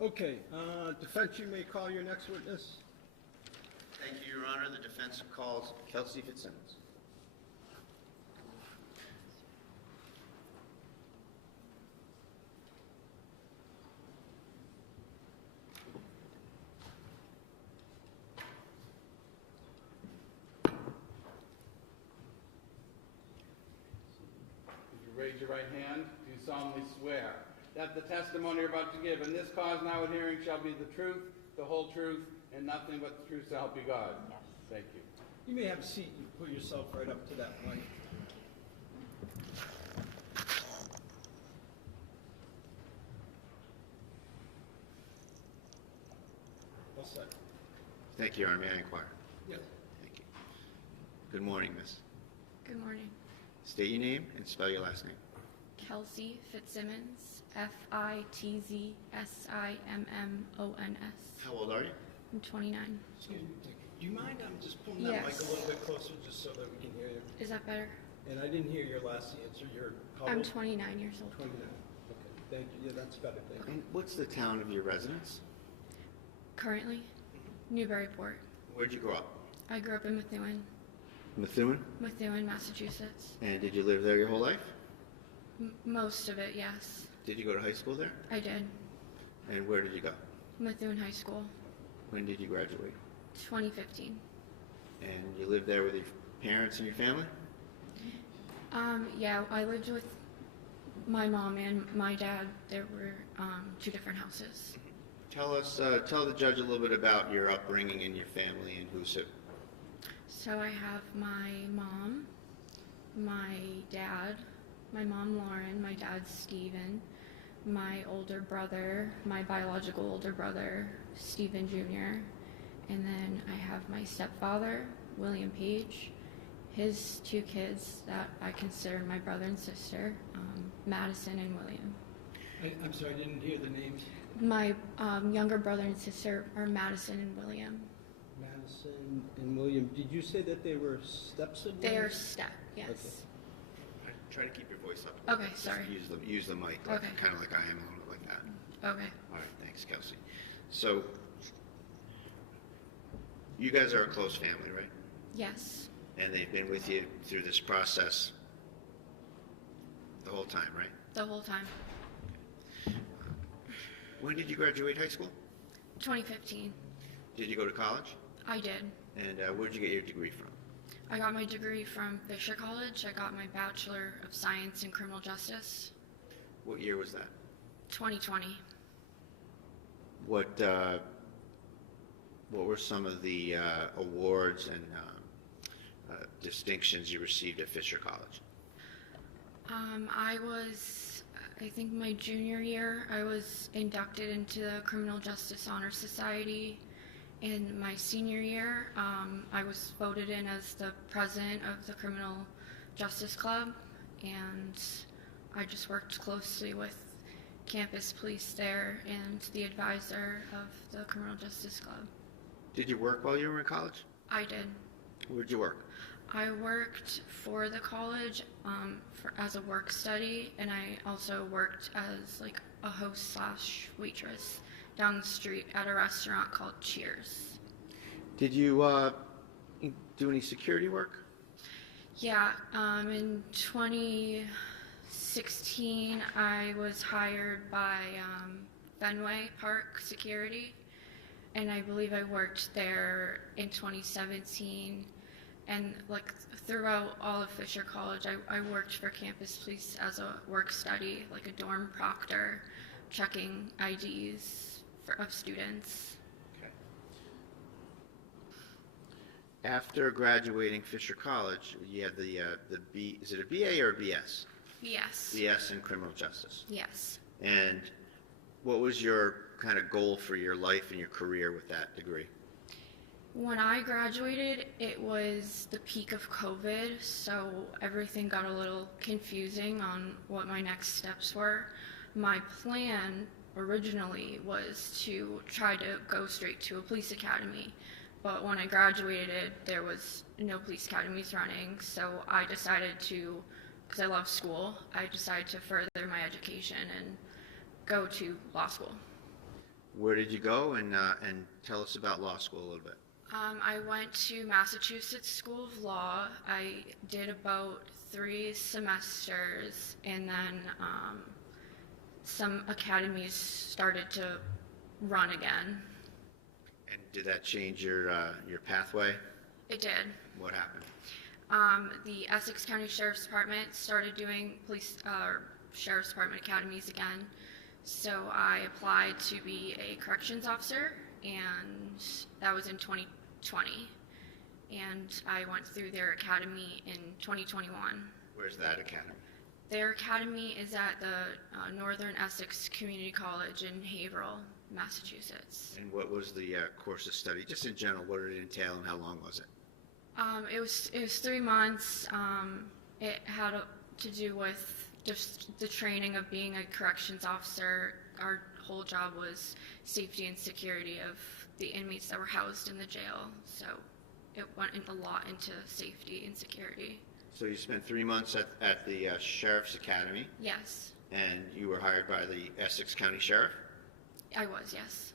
Okay, defense, you may call your next witness. Thank you, Your Honor. The defense calls Kelsey Fitzsimmons. Would you raise your right hand? Do you solemnly swear that the testimony you're about to give in this cause now and hearing shall be the truth, the whole truth, and nothing but the truth so help you God? Yes. Thank you. You may have a seat and put yourself right up to that mic. All set. Thank you, Your Honor. May I inquire? Yes. Thank you. Good morning, miss. Good morning. State your name and spell your last name. Kelsey Fitzsimmons, Fitzsimmons. How old are you? I'm 29. Excuse me. Do you mind? I'm just pulling that mic Yes. a little bit closer just so that we can hear you. Is that better? And I didn't hear your last answer. You're how I'm old? 29 years old. 29. Okay, thank you. Yeah, that's better. Thank you. And what's the town of your residence? Currently, Newburyport. Where'd you grow up? I grew up in Methuen, Methuen? Massachusetts. And did you live there your whole life? Most of it, yes. Did you go to high school there? I did. And where did you go? Methuen High School, When did you graduate? 2015. And you lived there with your parents and your family? Yeah, I lived with my mom and my dad. There were two different houses. Tell the judge a little bit about your upbringing and your family and who's who. So I have my mom, my dad, my mom Lauren, my dad Stephen, my older brother, my biological older brother Stephen Jr., and then I have my stepfather, William Page, his two kids that I consider my brother and sister, Madison and William. I'm sorry, I didn't hear the names. My younger brother and sister are Madison and William. Madison and William. Did you say that they were step-siblings? They are step, yes. Okay. Try to keep your voice up. Okay, sorry. Use the mic, Okay. kind of like I am, a little bit like that. Okay. All right, thanks, Kelsey. So, you guys are a close family, right? Yes. And they've been with you through this process the whole time, right? The whole time. When did you graduate high school? 2015. Did you go to college? I did. And where did you get your degree from? I got my degree from Fisher College. I got my Bachelor of Science in Criminal Justice. What year was that? 2020. What were some of the awards and distinctions you received at Fisher College? I think my junior year, I was inducted into the Criminal Justice Honor Society. In my senior year, I was voted in as the president of the Criminal Justice Club, and I just worked closely with campus police there and the advisor of the Criminal Justice Club. Did you work while you were in college? I did. Where'd you work? I worked for the college as a work study, and I also worked as like a host slash waitress down the street at a restaurant called Cheers. Did you do any security work? Yeah, in 2016, I was hired by Fenway Park Security, and I believe I worked there in 2017. And like throughout all of Fisher College, I worked for campus police as a work study, like a dorm proctor, checking IDs of students. Okay. After graduating Fisher College, you had the B. Is it a BA or a BS? Yes. BS in criminal justice. Yes. And what was your kind of goal for your life and your career with that degree? When I graduated, it was the peak of COVID, so everything got a little confusing on what my next steps were. My plan originally was to try to go straight to a police academy, but when I graduated, there was no police academies running, so I decided to, because I love school, I decided to further my education and go to law school. Where did you go, and tell us about law school a little bit. I went to Massachusetts School of Law. I did about 3 semesters, and then some academies started to run again. And did that change your pathway? It did. What happened? The Essex County Sheriff's Department started doing Sheriff's Department academies again. So I applied to be a corrections officer, and that was in 2020. And I went through their academy in 2021. Where's that academy? Their academy is at the Northern Essex Community College in Haverhill, Massachusetts. And what was the course of study? Just in general, what did it entail, and how long was it? It was 3 months. It had to do with just the training of being a corrections officer. Our whole job was safety and security of the inmates that were housed in the jail. So it went a lot into safety and security. So you spent 3 months at the Sheriff's Academy, Yes, and you were hired by the Essex County Sheriff? I was, yes.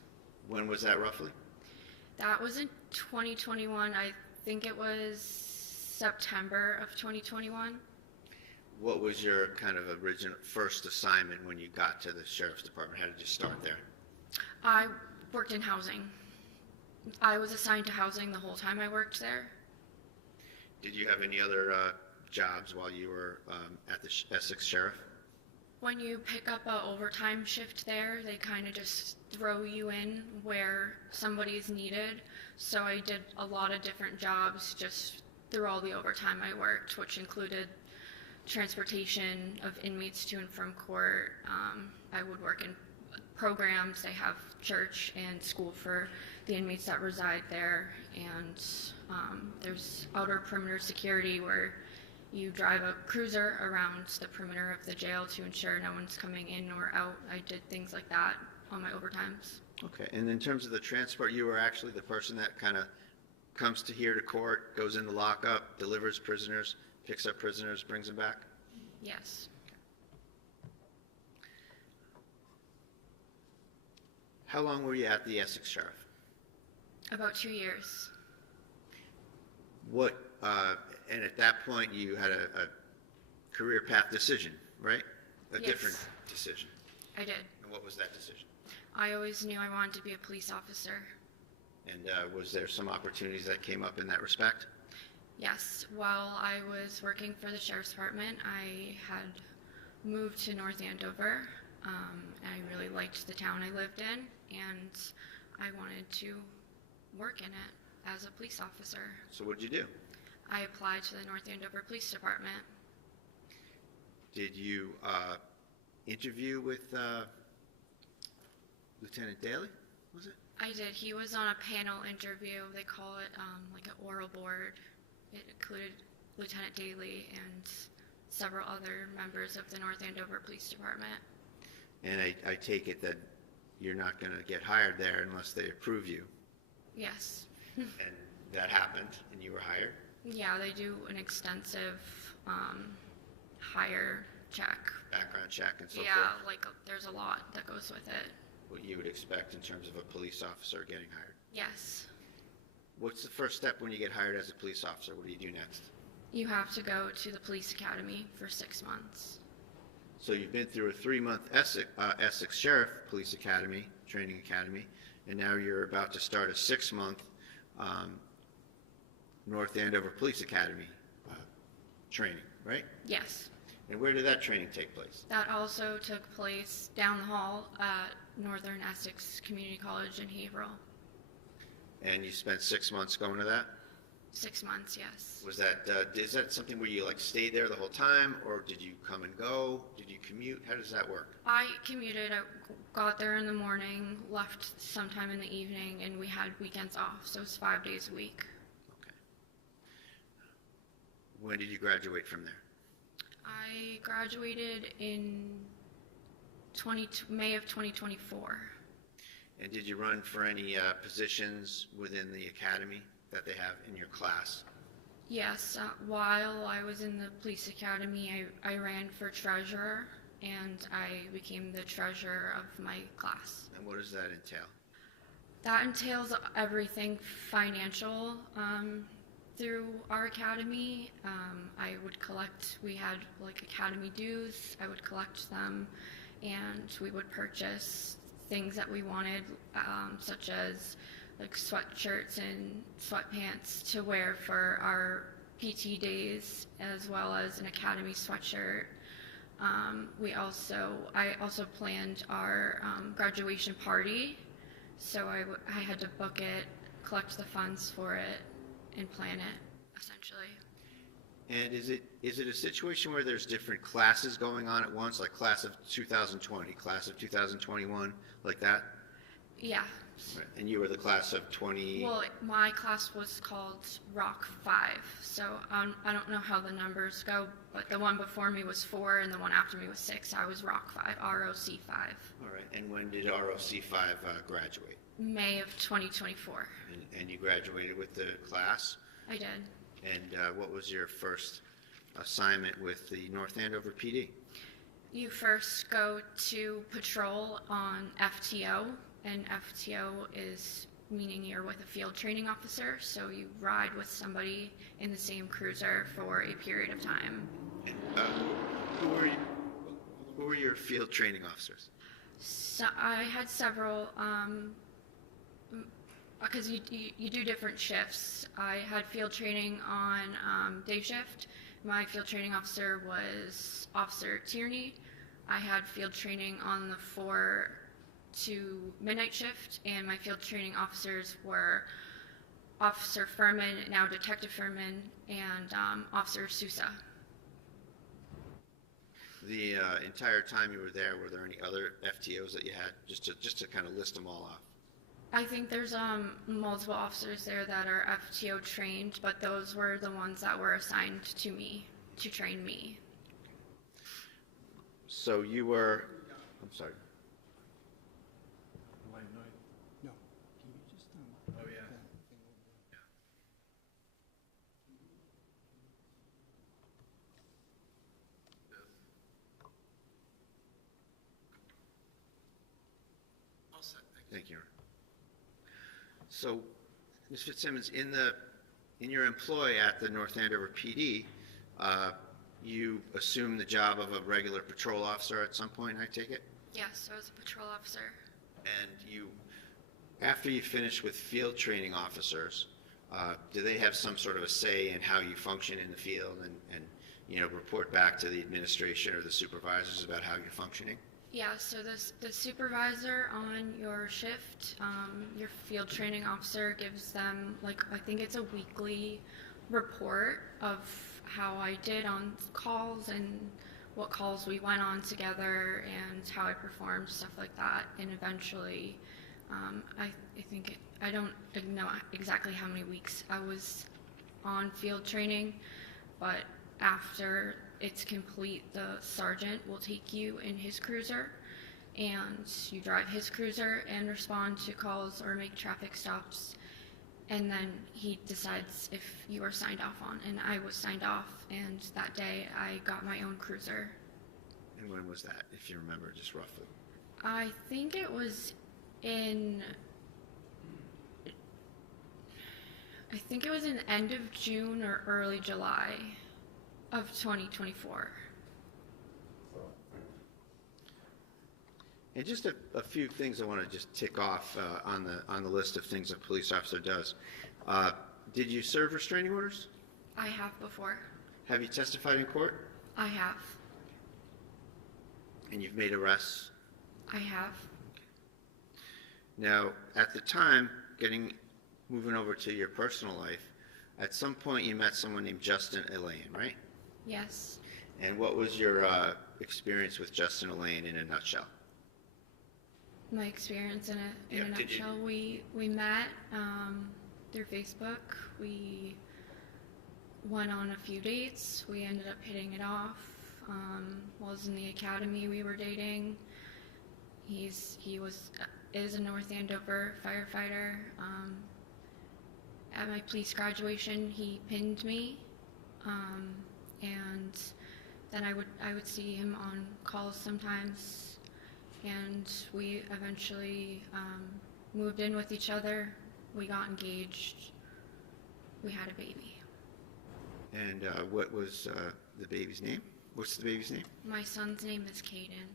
When was that roughly? That was in 2021. I think it was September of 2021. What was your kind of original first assignment when you got to the Sheriff's Department? How did you start there? I worked in housing. I was assigned to housing the whole time I worked there. Did you have any other jobs while you were at the Essex Sheriff? When you pick up a overtime shift there, they kind of just throw you in where somebody is needed. So I did a lot of different jobs just through all the overtime I worked, which included transportation of inmates to and from court. I would work in programs. They have church and school for the inmates that reside there, and there's outer perimeter security where you drive a cruiser around the perimeter of the jail to ensure no one's coming in or out. I did things like that on my overtimes. Okay, and in terms of the transport, you were actually the person that kind of comes to here to court, goes into lockup, delivers prisoners, picks up prisoners, brings them back? Yes. How long were you at the Essex Sheriff? About 2 years. What, and at that point you had a career path decision, right? A Yes. different decision. I did. And what was that decision? I always knew I wanted to be a police officer. And was there some opportunities that came up in that respect? Yes, while I was working for the Sheriff's Department, I had moved to North Andover. I really liked the town I lived in, and I wanted to work in it as a police officer. So what did you do? I applied to the North Andover Police Department. Did you interview with Lieutenant Daly, was it? I did. He was on a panel interview. They call it like an oral board. It included Lieutenant Daly and several other members of the North Andover Police Department. And I take it that you're not going to get hired there unless they approve you. Yes. And that happened, and you were hired? Yeah, they do an extensive hire check. Background check and so forth? Yeah, like there's a lot that goes with it. What you would expect in terms of a police officer getting hired. Yes. What's the first step when you get hired as a police officer? What do you do next? You have to go to the police academy for 6 months. So you've been through a 3-month Essex Sheriff Police Academy, training academy, and now you're about to start a 6-month North Andover Police Academy training, right? Yes. And where did that training take place? That also took place down the hall at Northern Essex Community College in Haverhill. And you spent 6 months going to that? 6 months, yes. Was that, is that something where you like stayed there the whole time, or did you come and go? Did you commute? How does that work? I commuted. I got there in the morning, left sometime in the evening, and we had weekends off, so it was 5 days a week. Okay. When did you graduate from there? I graduated in May of 2024. And did you run for any positions within the academy that they have in your class? Yes, while I was in the police academy, I ran for treasurer, and I became the treasurer of my class. And what does that entail? That entails everything financial through our academy. I would collect, we had like academy dues, I would collect them, and we would purchase things that we wanted, such as like sweatshirts and sweatpants to wear for our PT days, as well as an academy sweatshirt. I also planned our graduation party, so I had to book it, collect the funds for it, and plan it, essentially. And is it a situation where there's different classes going on at once, like class of 2020, class of 2021, like that? Yeah. Right. And you were the class of 20? Well, my class was called Rock 5, so I don't know how the numbers go, but the one before me was 4 and the one after me was 6. I was Rock 5, ROC 5. All right. And when did ROC 5 graduate? May of 2024. And you graduated with the class? I did. And what was your first assignment with the North Andover PD? You first go to patrol on FTO, and FTO is meaning you're with a field training officer, so you ride with somebody in the same cruiser for a period of time. And who were your field training officers? So I had several, because you do different shifts. I had field training on day shift. My field training officer was Officer Tierney. I had field training on the 4 to midnight shift, and my field training officers were Officer Furman, now Detective Furman, and Officer Sousa. The entire time you were there, were there any other FTOs that you had, just to kind of list them all off? I think there's multiple officers there that are FTO trained, but those were the ones that were assigned to me to train me. So you were, I'm sorry. No. Can you just, Oh, yeah. Thank you. So, Ms. Fitzsimmons, in your employ at the North Andover PD, you assumed the job of a regular patrol officer at some point, I take it? Yes, I was a patrol officer. And after you finish with field training officers, do they have some sort of a say in how you function in the field and report back to the administration or the supervisors about how you're functioning? Yeah, so the supervisor on your shift, your field training officer gives them, I think it's a weekly report of how I did on calls and what calls we went on together and how I performed, stuff like that. And eventually, I don't know exactly how many weeks I was on field training, but after it's complete, the sergeant will take you in his cruiser and you drive his cruiser and respond to calls or make traffic stops, and then he decides if you are signed off on. And I was signed off, and that day I got my own cruiser. And when was that, if you remember, just roughly? I think it was in the end of June or early July of 2024. And just a few things I want to just tick off on the list of things a police officer does. Did you serve restraining orders? I have before. Have you testified in court? I have. And you've made arrests? I have. Now, at the time, moving over to your personal life, at some point you met someone named Justin Elaine, right? Yes. And what was your experience with Justin Elaine in a nutshell? My experience in a Yeah, did you- nutshell, we met through Facebook. We went on a few dates. We ended up hitting it off. While I was in the academy, we were dating. He is a North Andover firefighter. At my police graduation, he pinned me, and then I would see him on calls sometimes, and we eventually moved in with each other. We got engaged. We had a baby. And what was the baby's name? What's the baby's name? My son's name is Caden.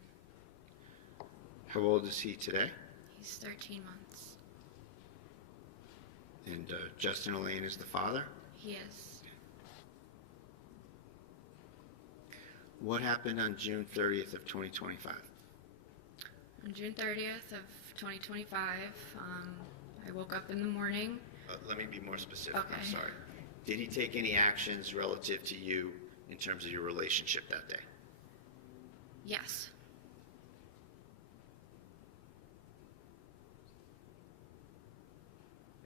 How old is he today? He's 13 months. And Justin Elaine is the father? He is. What happened on June 30th of 2025? On June 30th of 2025, I woke up in the morning. Let me be more specific. Okay. I'm sorry. Did he take any actions relative to you in terms of your relationship that day? Yes.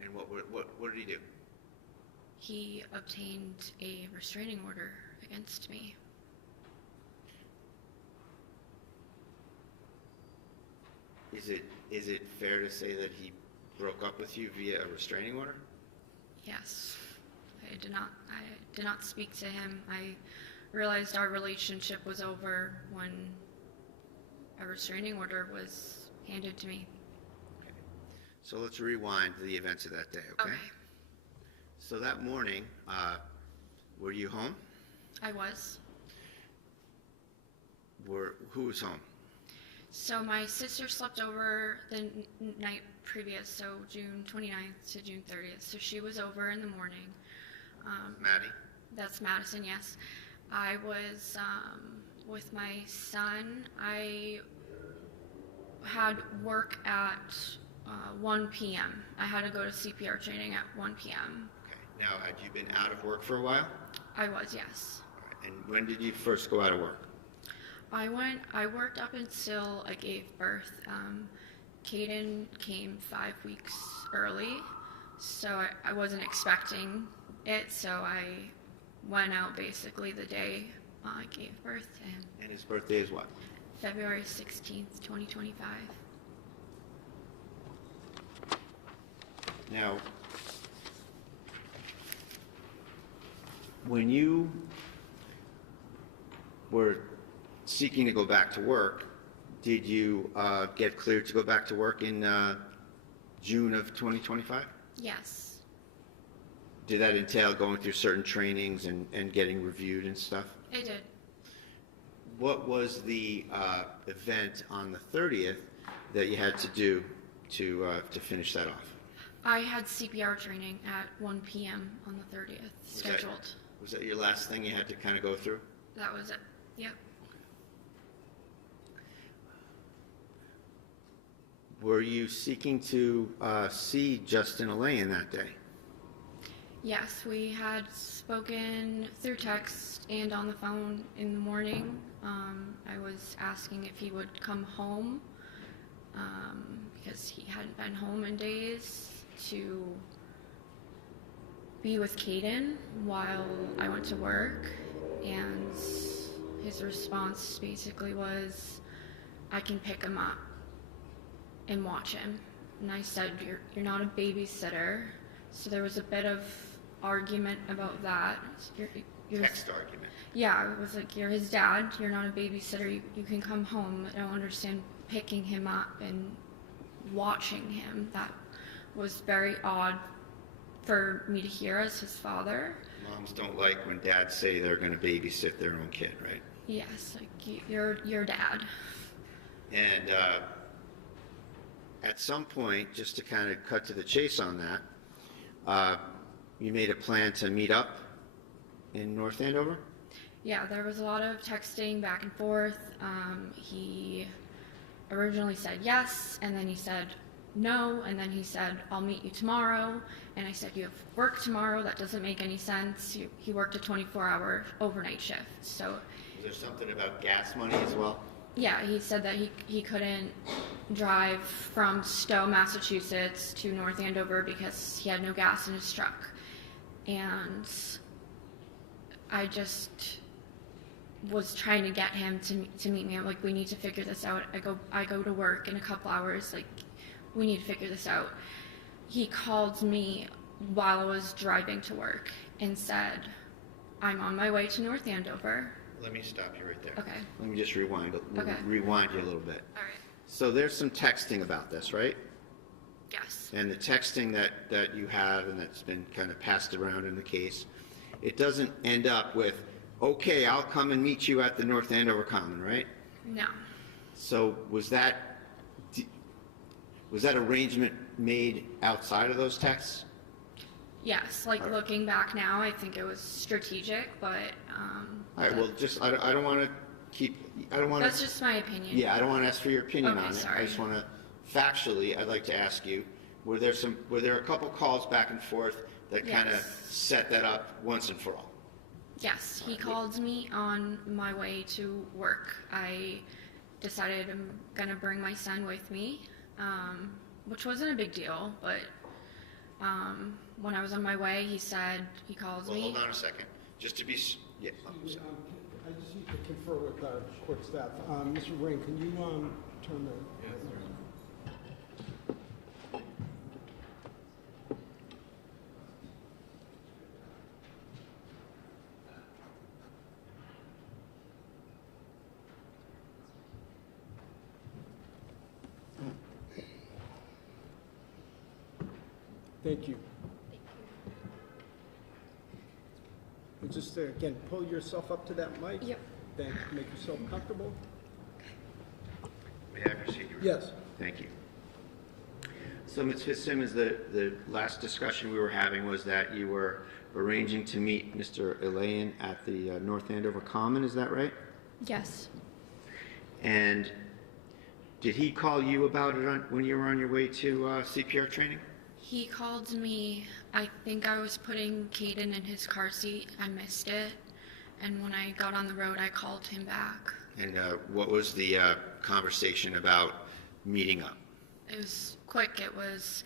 And what did he do? He obtained a restraining order against me. Is it fair to say that he broke up with you via a restraining order? Yes. I did not speak to him. I realized our relationship was over when a restraining order was handed to me. Okay. So let's rewind to the events of that day, okay? So that morning, were you home? I was. Who was home? So my sister slept over the night previous, so June 29th to June 30th. So she was over in the morning. Maddie? That's Madison, yes. I was with my son. I had work at 1 p.m. I had to go to CPR training at 1 p.m. Okay. Now, had you been out of work for a while? I was, yes. All right. And when did you first go out of work? I worked up until I gave birth. Caden came 5 weeks early, so I wasn't expecting it, so I went out basically the day I gave birth to him. And his birthday is what? February 16th, 2025. Now, when you were seeking to go back to work, did you get cleared to go back to work in June of 2025? Yes. Did that entail going through certain trainings and getting reviewed and stuff? I did. What was the event on the 30th that you had to do to finish that off? I had CPR training at 1 p.m. on the 30th, scheduled. Was that your last thing you had to kind of go through? That was it. Yep. Were you seeking to see Justin Elaine that day? Yes, we had spoken through text and on the phone in the morning. I was asking if he would come home because he hadn't been home in days to be with Caden while I went to work, and his response basically was, I can pick him up and watch him. And I said, you're not a babysitter. So there was a bit of argument about that. You're Text argument. Yeah, it was like, you're his dad, you're not a babysitter, you can come home. I don't understand picking him up and watching him. That was very odd for me to hear as his father. Moms don't like when dads say they're going to babysit their own kid, right? Yes, like your dad. And at some point, just to kind of cut to the chase on that, you made a plan to meet up in North Andover? Yeah, there was a lot of texting back and forth. He originally said yes, and then he said no, and then he said, I'll meet you tomorrow. And I said, you have work tomorrow? That doesn't make any sense. He worked a 24-hour overnight shift. So, Was there something about gas money as well? yeah, he said that he couldn't drive from Stowe, Massachusetts to North Andover because he had no gas in his truck. And I just was trying to get him to meet me. I'm like, we need to figure this out. I go to work in a couple hours. Like, we need to figure this out. He called me while I was driving to work and said, I'm on my way to North Andover. let me stop you right there. Okay. Let me just rewind you a little bit. All right. So there's some texting about this, right? Yes. And the texting that you have and that's been kind of passed around in the case, it doesn't end up with, okay, I'll come and meet you at the North Andover Common, right? No. So was that arrangement made outside of those texts? Yes. Like looking back now, I think it was strategic, but. All right, well, just, I don't want to That's just my opinion. Yeah, I don't want to ask for your opinion Okay, on it. sorry. I just want to, factually, I'd like to ask you, were there a couple calls back and forth that kind of Yes. set that up once and for all? Yes, he called me on my way to work. I decided I'm gonna bring my son with me, which wasn't a big deal, but when I was on my way, he calls Well, me. hold on a second. Just to be, yeah. I just need to confer with our court staff. Mr. Ring, can you turn the... Thank you. And just, again, pull yourself up to that mic. Yep. Make yourself comfortable. May I proceed? Yes. Thank you. So, Ms. Fitzsimmons, the last discussion we were having was that you were arranging to meet Mr. Elaine at the North Andover Common, is that right? Yes. And did he call you about it when you were on your way to CPR training? He called me, I think I was putting Caden in his car seat. I missed it. And when I got on the road, I called him back. And what was the conversation about meeting up? It was quick. It was,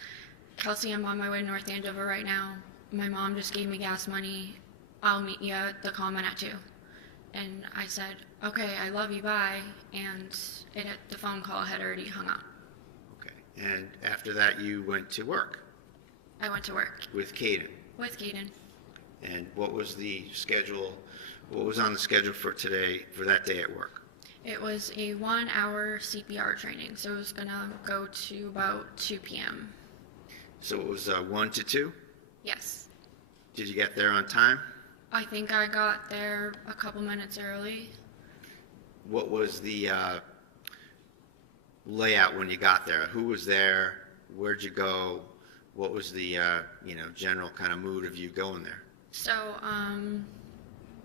Kelsey, I'm on my way to North Andover right now. My mom just gave me gas money. I'll meet you at the Common at 2. And I said, okay, I love you, bye. And the phone call had already hung up. Okay. And after that, you went to work I went to work with Caden. with Caden. And what was the schedule? What was on the schedule for today, for that day at work? It was a 1-hour CPR training, so it was going to go to about 2 p.m. So it was 1 to 2? Yes. Did you get there on time? I think I got there a couple minutes early. What was the layout when you got there? Who was there? Where'd you go? What was the general kind of mood of you going there? So,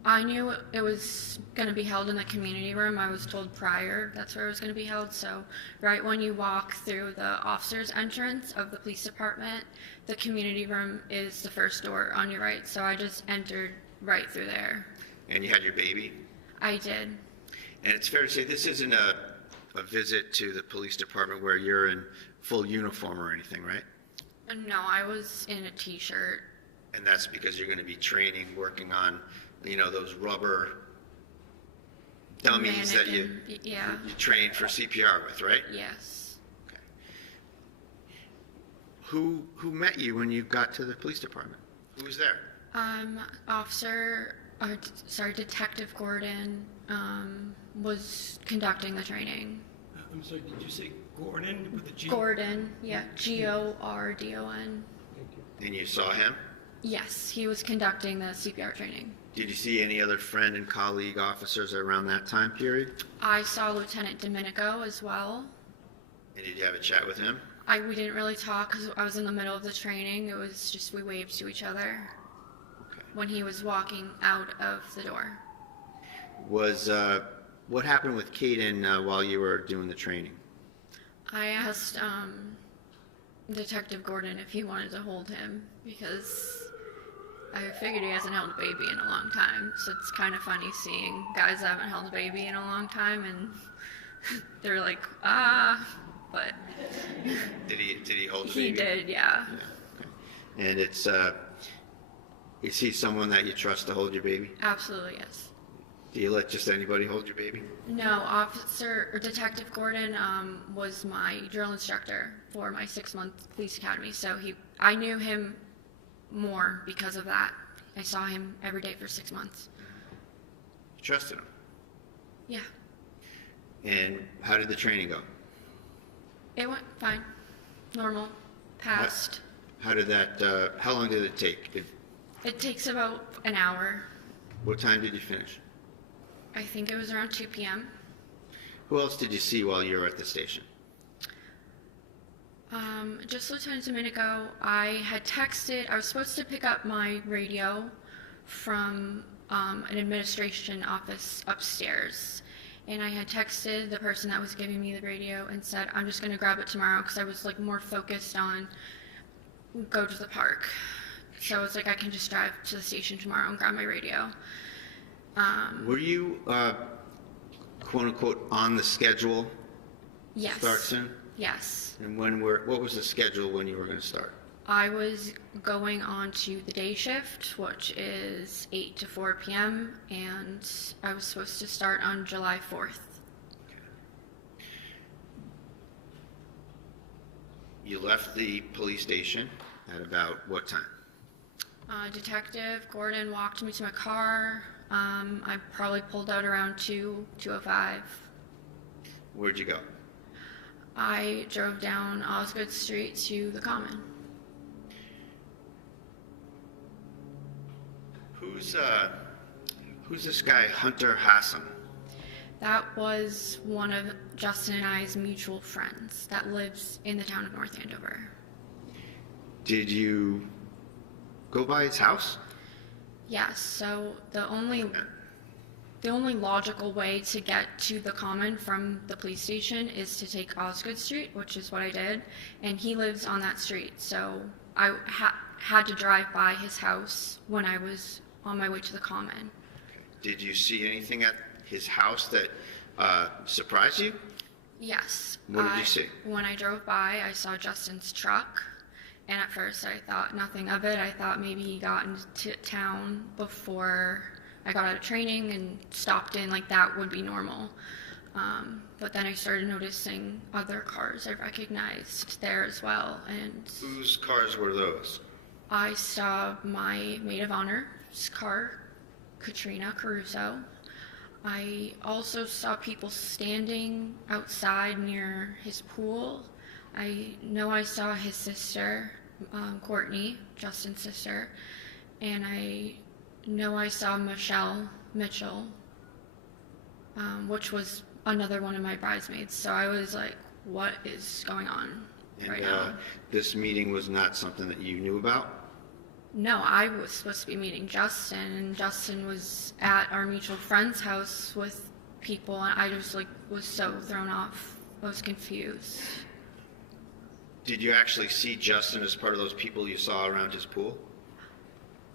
I knew it was going to be held in the community room. I was told prior that's where it was going to be held. So, right when you walk through the officer's entrance of the police department, the community room is the first door on your right. So, I just entered right through there. And you had your baby? I did. And it's fair to say this isn't a visit to the police department where you're in full uniform or anything, right? No, I was in a t-shirt. And that's because you're going to be training, working on, those rubber dummies that you Yeah. you train for CPR with, right? Yes. Okay. Who met you when you got to the police department? Who was there? Detective Gordon was conducting the training. I'm sorry, did you say Gordon with a G? Gordon, yeah, Gordon. Thank you. And you saw him? Yes, he was conducting the CPR training. Did you see any other friend and colleague officers around that time period? I saw Lieutenant Domenico as well. And did you have a chat with him? We didn't really talk because I was in the middle of the training. It was just we waved to each other Okay. when he was walking out of the door. What happened with Caden while you were doing the training? I asked Detective Gordon if he wanted to hold him because I figured he hasn't held a baby in a long time. So it's kind of funny seeing guys that haven't held a baby in a long time and they're like, but Did he hold the he baby? did, yeah. Okay. And is he someone that you trust to hold your baby? Absolutely, yes. Do you let just anybody hold your baby? No, Detective Gordon was my drill instructor for my 6-month police academy. So I knew him more because of that. I saw him every day for 6 months. You trusted him? Yeah, And how did the training go? it went fine. Normal. Passed. How did that, how long did it take? It takes about an hour. What time did you finish? I think it was around 2 p.m. Who else did you see while you were at the station? Just Lieutenant Domenico, I had texted, I was supposed to pick up my radio from an administration office upstairs. And I had texted the person that was giving me the radio and said, I'm just going to grab it tomorrow because I was like more focused on go to the park. So I was like, I can just drive to the station tomorrow and grab my radio. Were you, quote unquote, on the schedule? Yes. Start soon? Yes. And what was the schedule when you were going to start? I was going on to the day shift, which is 8 to 4 p.m., and I was supposed to start on July 4th. You left the police station at about what time? Detective Gordon walked me to my car. I probably pulled out around 2:05. Where'd you go? I drove down Osgood Street to the Common. Who's this guy, Hunter Hassan? That was one of Justin and I's mutual friends that lives in the town of North Andover. Did you go by his house? Yes, so the only logical way to get to the Common from the police station is to take Osgood Street, which is what I did, and he lives on that street. So I had to drive by his house when I was on my way to the Common. Did you see anything at his house that surprised you? Yes. What did you see? When I drove by, I saw Justin's truck, and at first I thought nothing of it. I thought maybe he got into town before I got out of training and stopped in, like that would be normal. But then I started noticing other cars I recognized there as well, and Whose cars were those? I saw my maid of honor's car, Katrina Caruso. I also saw people standing outside near his pool. I know I saw his sister, Courtney, Justin's sister, and I know I saw Michelle Mitchell, which was another one of my bridesmaids. So I was like, what is going on right now? This meeting was not something that you knew about? No, I was supposed to be meeting Justin, and Justin was at our mutual friend's house with people, and I just like was so thrown off. I was confused. Did you actually see Justin as part of those people you saw around his pool?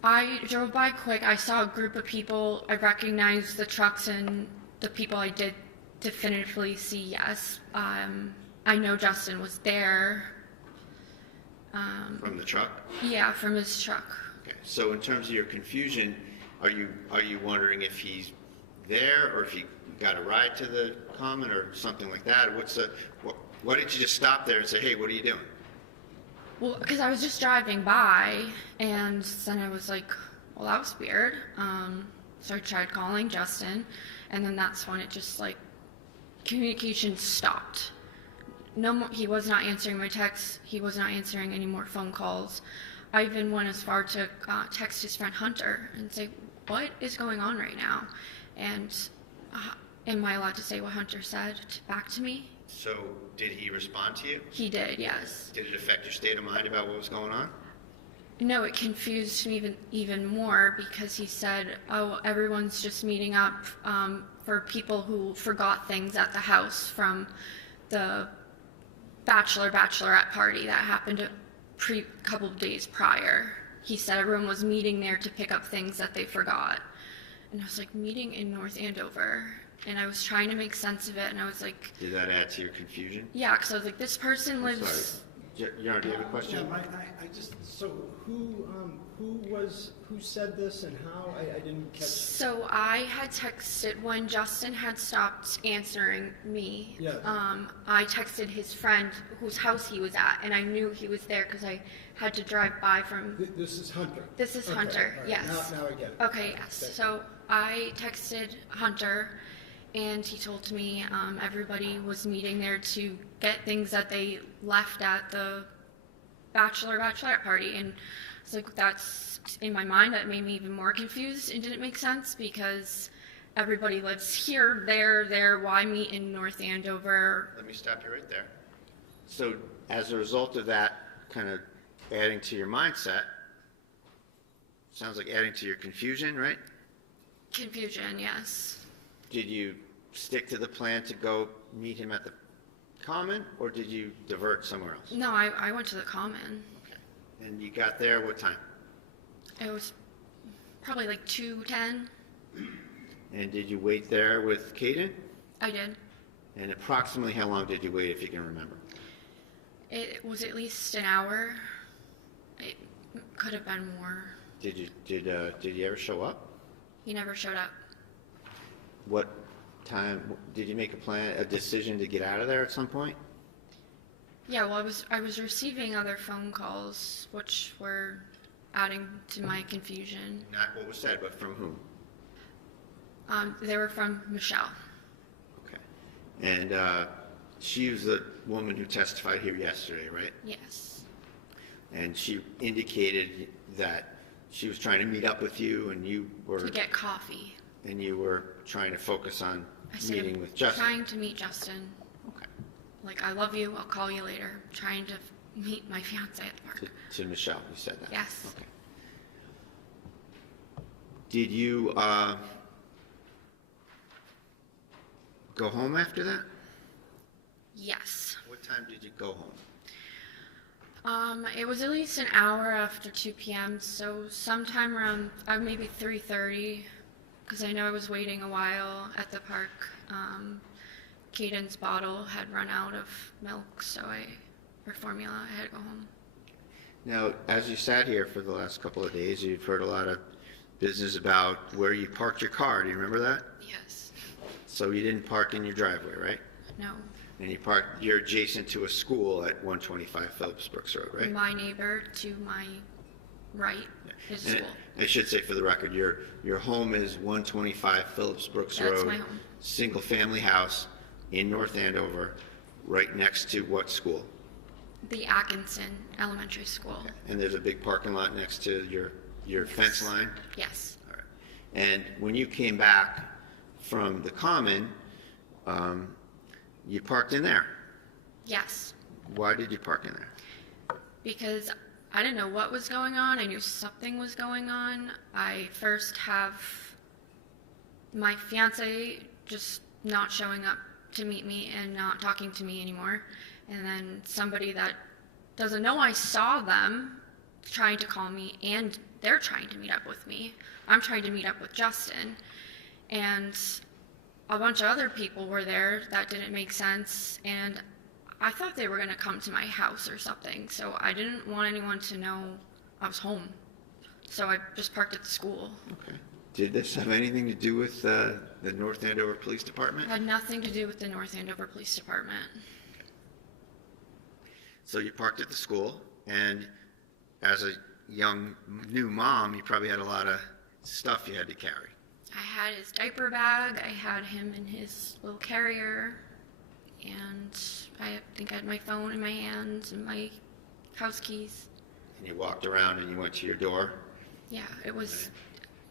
I drove by quick. I saw a group of people. I recognized the trucks and the people I did definitively see, yes. I know Justin was there. From the truck? Yeah, from his truck. Okay. So in terms of your confusion, are you wondering if he's there or if he got a ride to the Common or something like that? Why didn't you just stop there and say, hey, what are you doing? Well, because I was just driving by, and then I was like, well, that was weird. So I tried calling Justin, and then that's when it just like communication stopped. No more, he was not answering my texts. He was not answering any more phone calls. I even went as far to text his friend Hunter and say, what is going on right now? And am I allowed to say what Hunter said back to me? So did he respond to you? He did, yes. Did it affect your state of mind about what was going on? No, it confused me even more because he said, oh, everyone's just meeting up for people who forgot things at the house from the bachelorette party that happened a couple of days prior. He said everyone was meeting there to pick up things that they forgot. And I was like, meeting in North Andover? And I was trying to make sense of it, and I was like... Did that add to your confusion? Yeah, because I was like, this person lives... Sorry. Yarn, do you have a question? Yeah, I just, so who said this and how? I didn't catch. So I had texted when Justin had stopped answering me. Yes. I texted his friend whose house he was at, and I knew he was there because I had to drive by from... This is Hunter? This is Okay, Hunter, all right. yes. Now I get it. Okay, yes. So I texted Hunter, and he told me everybody was meeting there to get things that they left at the bachelorette party. And it's like, that's in my mind, that made me even more confused and didn't make sense, because everybody lives here, there, why meet in North Andover? Let me stop you right there. So as a result of that kind of adding to your mindset, sounds like adding to your confusion, right? Confusion, yes. Did you stick to the plan to go meet him at the Common, or did you divert somewhere else? No, I went to the Common. Okay. And you got there what time? It was probably like 2:10. And did you wait there with Caden? I did. And approximately how long did you wait, if you can remember? It was at least an hour. It could have been more. Did you ever show up? He never showed up. What time did you make a decision to get out of there at some point? Yeah, well, I was receiving other phone calls, which were adding to my confusion. Not what was said, but from whom? They were from Michelle. Okay. And she was the woman who testified here yesterday, right? Yes. And she indicated that she was trying to meet up with you, and you were... To get coffee. And you were trying to focus on I said, meeting with Justin. Trying to meet Justin. Okay. Like, I love you, I'll call you later. Trying to meet my fiance at the park. To Michelle, you said that? Yes. Okay. Did you go home after that? Yes. What time did you go home? It was at least an hour after 2 p.m., so sometime around maybe 3:30, because I know I was waiting a while at the park. Caden's bottle had run out of milk, or formula, I had to go home. Now, as you sat here for the last couple of days, you've heard a lot of business about where you parked your car. Do you remember that? Yes. So you didn't park in your driveway, right? No. And you're adjacent to a school at 125 Phillips Brooks Road, right? My neighbor to my right is a And school. I should say for the record, your home is 125 Phillips Brooks Road. That's my home. Single-family house in North Andover, right next to what school? The Atkinson Elementary School. And there's a big parking lot next to your fence line? Yes. All right. And when you came back from the Common, you parked in there. Yes. Why did you park in there? Because I didn't know what was going on. I knew something was going on. I first have my fiance just not showing up to meet me and not talking to me anymore. And then somebody that doesn't know I saw them trying to call me, and they're trying to meet up with me. I'm trying to meet up with Justin. And a bunch of other people were there that didn't make sense, and I thought they were going to come to my house or something, so I didn't want anyone to know I was home. So I just parked at the school. Okay. Did this have anything to do with the North Andover Police Department? It had nothing to do with the North Andover Police Department. So you parked at the school, and as a young new mom, you probably had a lot of stuff you had to carry. I had his diaper bag, I had him in his little carrier, and I think I had my phone in my hands and my house keys. And you walked around and you went to your door? Yeah, it was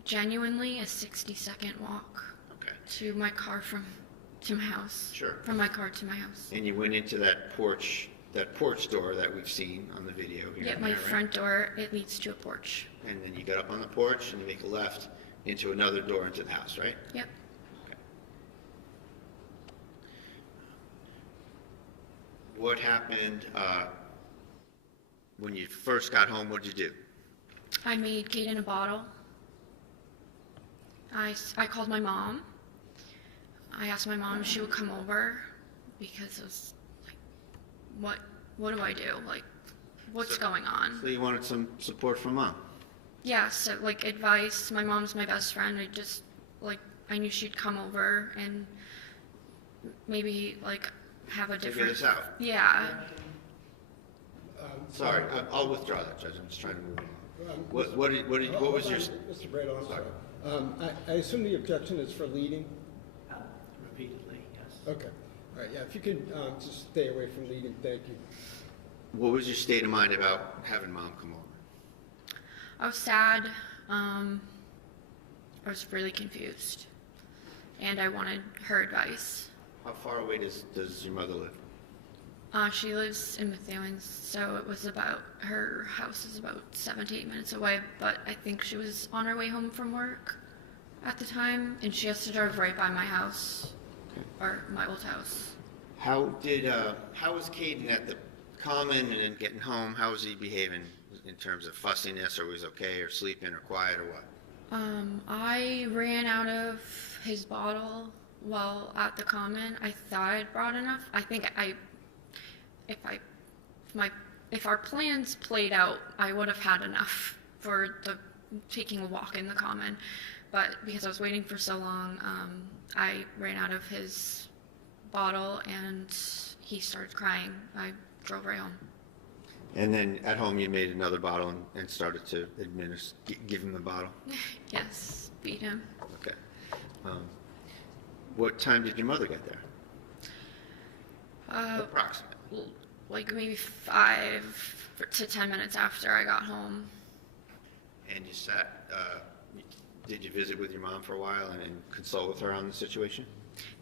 genuinely a 60-second walk Okay. to my car to my house. Sure. From my car to my house. And you went into that porch door that we've seen on the video here. Yeah, my front door, it leads to a porch. And then you got up on the porch and you make a left into another door into the house, right? Yep. Okay. What happened when you first got home? What did you do? I made Caden a bottle. I called my mom. I asked my mom if she would come over because it was like, what do I do? Like, what's going on? So you wanted some support from mom? Yeah, so like advice. My mom's my best friend. I knew she'd come over and maybe like have a different. Figure this out. Yeah. Sorry, I'll withdraw that, Judge. I'm just trying to move on. What was your? Mr. Brado, I'm sorry. I assume the objection is for leading? repeatedly, yes. Okay. All right, yeah, if you could just stay away from leading, thank you. What was your state of mind about having mom come over? I was sad. I was really confused. And I wanted her advice. How far away does your mother live? She lives in Methuen, so it was about, her house is about 7 to 8 minutes away, but I think she was on her way home from work at the time, and she has to drive right by my house, or my old house. How was Caden at the common and then getting home? How was he behaving in terms of fussiness, or was he okay, or sleeping, or quiet, or what? I ran out of his bottle while at the common. I thought I'd brought enough. I think if our plans played out, I would have had enough for taking a walk in the common. But because I was waiting for so long, I ran out of his bottle and he started crying. I drove right home. And then at home you made another bottle and started to give him the bottle? Yes, beat him. Okay. What time did your mother get there? Approximately. Like maybe 5 to 10 minutes after I got home. And you did you visit with your mom for a while and consult with her on the situation?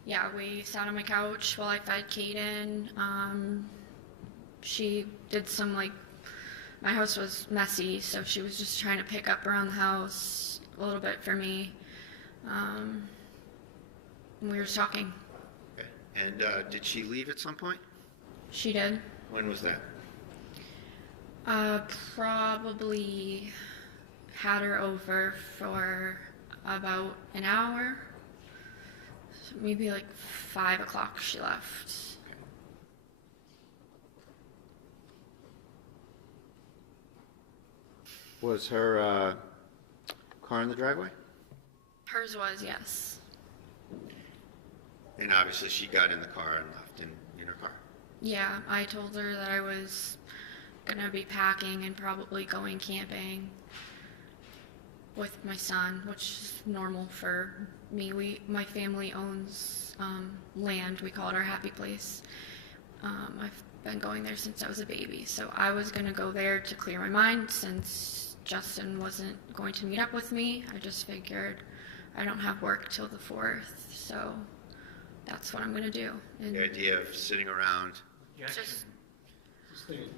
Yeah, we sat on my couch while I fed Caden. She did some, my house was messy, so she was just trying to pick up around the house a little bit for me. We were just talking. Okay. And did she leave at some point? She did. When was that? Probably had her over for about an hour. So maybe 5 o'clock she left. Okay. Was her car in the driveway? Hers was, yes. And obviously she got in the car and left in her car. Yeah, I told her that I was gonna be packing and probably going camping with my son, which is normal for me. My family owns land. We call it our happy place. I've been going there since I was a baby, so I was gonna go there to clear my mind since Justin wasn't going to meet up with me. I just figured I don't have work till the 4th, so that's what I'm gonna do. And The idea of sitting around. just, Sustain.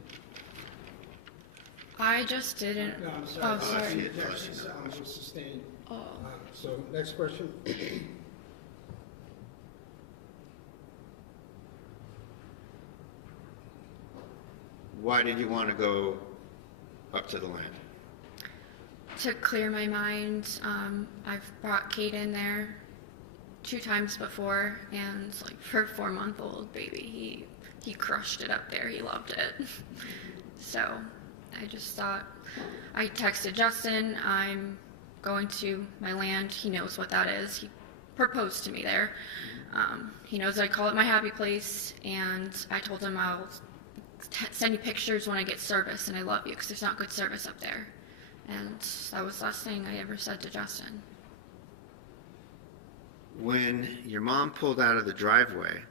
I just didn't. No, I'm Oh, sorry. sorry. Objections, was sustained. Oh. So, next question. Why did you want to go up to the land? To clear my mind, I've brought Kate in there 2 times before, and for a 4-month-old baby, he crushed it up there. He loved it. So I just thought, I texted Justin, I'm going to my land. He knows what that is. He proposed to me there. He knows I call it my happy place, and I told him I'll send you pictures when I get service, and I love you because there's not good service up there. And that was the last thing I ever said to Justin. When your mom pulled out of the driveway,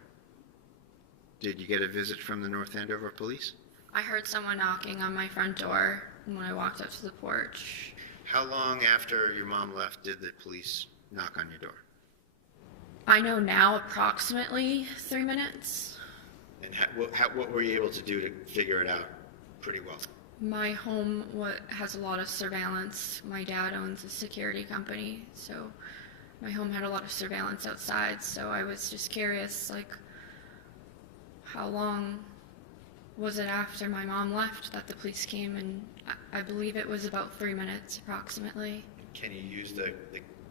did you get a visit from the North Andover police? I heard someone knocking on my front door when I walked up to the porch. How long after your mom left did the police knock on your door? I know now approximately 3 minutes. And what were you able to do to figure it out pretty well? My home has a lot of surveillance. My dad owns a security company, so my home had a lot of surveillance outside, so I was just curious, how long was it after my mom left that the police came, and I believe it was about 3 minutes approximately. Can you use the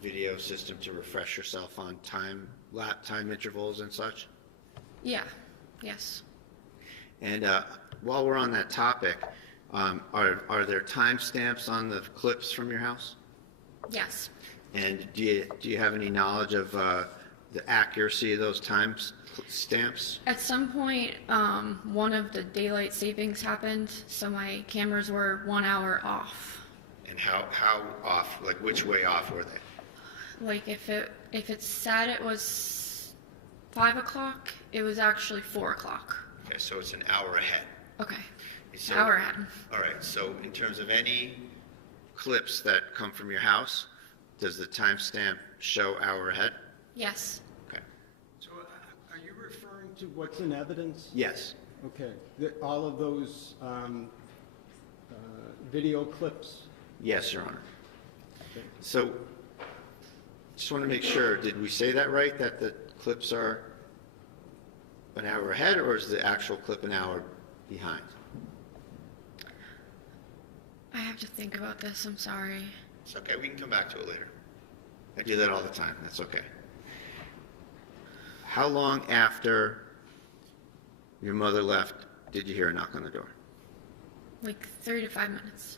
video system to refresh yourself on time intervals and such? Yeah, yes. And while we're on that topic, are there timestamps on the clips from your house? Yes. And do you have any knowledge of the accuracy of those timestamps? At some point, one of the daylight savings happened, so my cameras were 1 hour off. And how off? Which way off were they? If it said it was 5 o'clock. It was actually 4 o'clock. Okay, so it's an hour ahead. Okay. So- Hour ahead. All right, so in terms of any clips that come from your house, does the timestamp show hour ahead? Yes. Okay. So are you referring to what's in evidence? Yes. Okay, all of those video clips? Yes, Your Honor. Okay. So, just want to make sure, did we say that right, that the clips are an hour ahead, or is the actual clip an hour behind? I have to think about this. I'm sorry. It's okay, we can come back to it later. I do that all the time, that's okay. How long after your mother left did you hear a knock on the door? Like 3 to 5 minutes.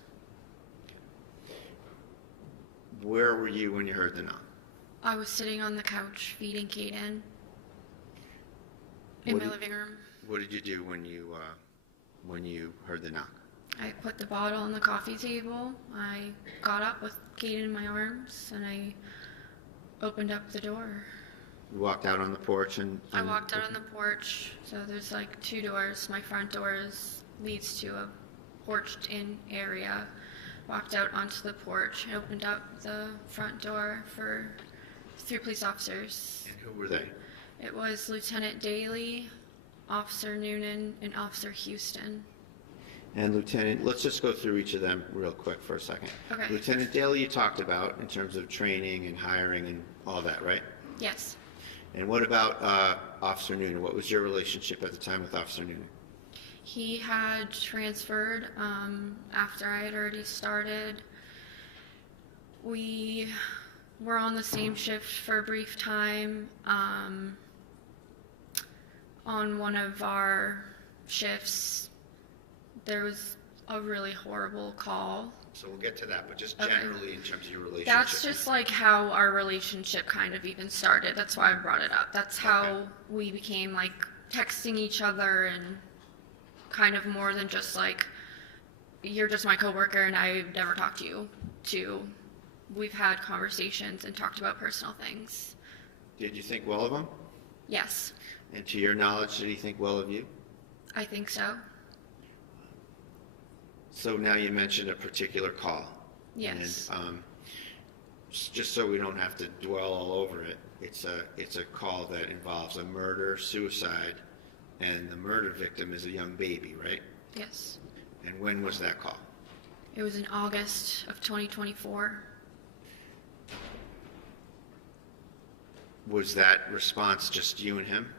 Where were you when you heard the knock? I was sitting on the couch feeding Kaden in What my did- living room. What did you do when you heard the knock? I put the bottle on the coffee table. I got up with Kaden in my arms and I opened up the door. You walked out on the porch and... I walked out on the porch. So there's like 2 doors. My front door leads to a porched in area. Walked out onto the porch and opened up the front door for 3 police officers. And who were they? It was Lieutenant Daly, Officer Noonan, and Officer Houston. And Lieutenant, let's just go through each of them real quick for a second. Okay. Lieutenant Daly you talked about in terms of training and hiring and all that, right? Yes. And what about Officer Noonan? What was your relationship at the time with Officer Noonan? He had transferred after I had already started. We were on the same shift for a brief time. On one of our shifts, there was a really horrible call. So we'll get to that, but just Okay. generally in terms of your relationship. That's just like how our relationship kind of even started. That's why I brought it up. That's how Okay. we became like texting each other and kind of more than just like, you're just my coworker and I never talk to you, to we've had conversations and talked about personal things. Did you think well of him? Yes, And to your knowledge, did he think well of you? I think so. So now you mentioned a particular call. Yes. And just so we don't have to dwell all over it, it's a call that involves a murder, suicide, and the murder victim is a young baby, right? Yes. And when was that call? It was in August of 2024. Was that response just you and him?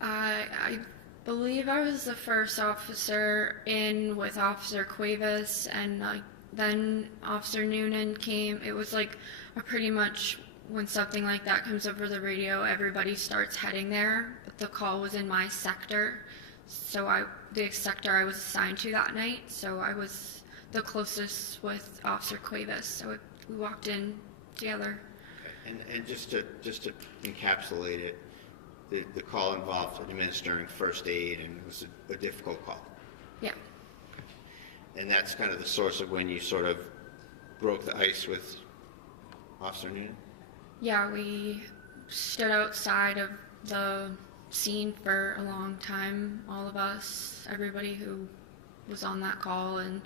I believe I was the first officer in with Officer Cuevas, and then Officer Noonan came. It was like pretty much when something like that comes over the radio, everybody starts heading there. But the call was in my sector, so the sector I was assigned to that night. So I was the closest with Officer Cuevas. So we walked in together. Okay. And just to encapsulate it, the call involved administering first aid, and it was a difficult call. Yeah. And that's kind of the source of when you sort of broke the ice with Officer Noonan? Yeah, we stood outside of the scene for a long time, all of us, everybody who was on that call, and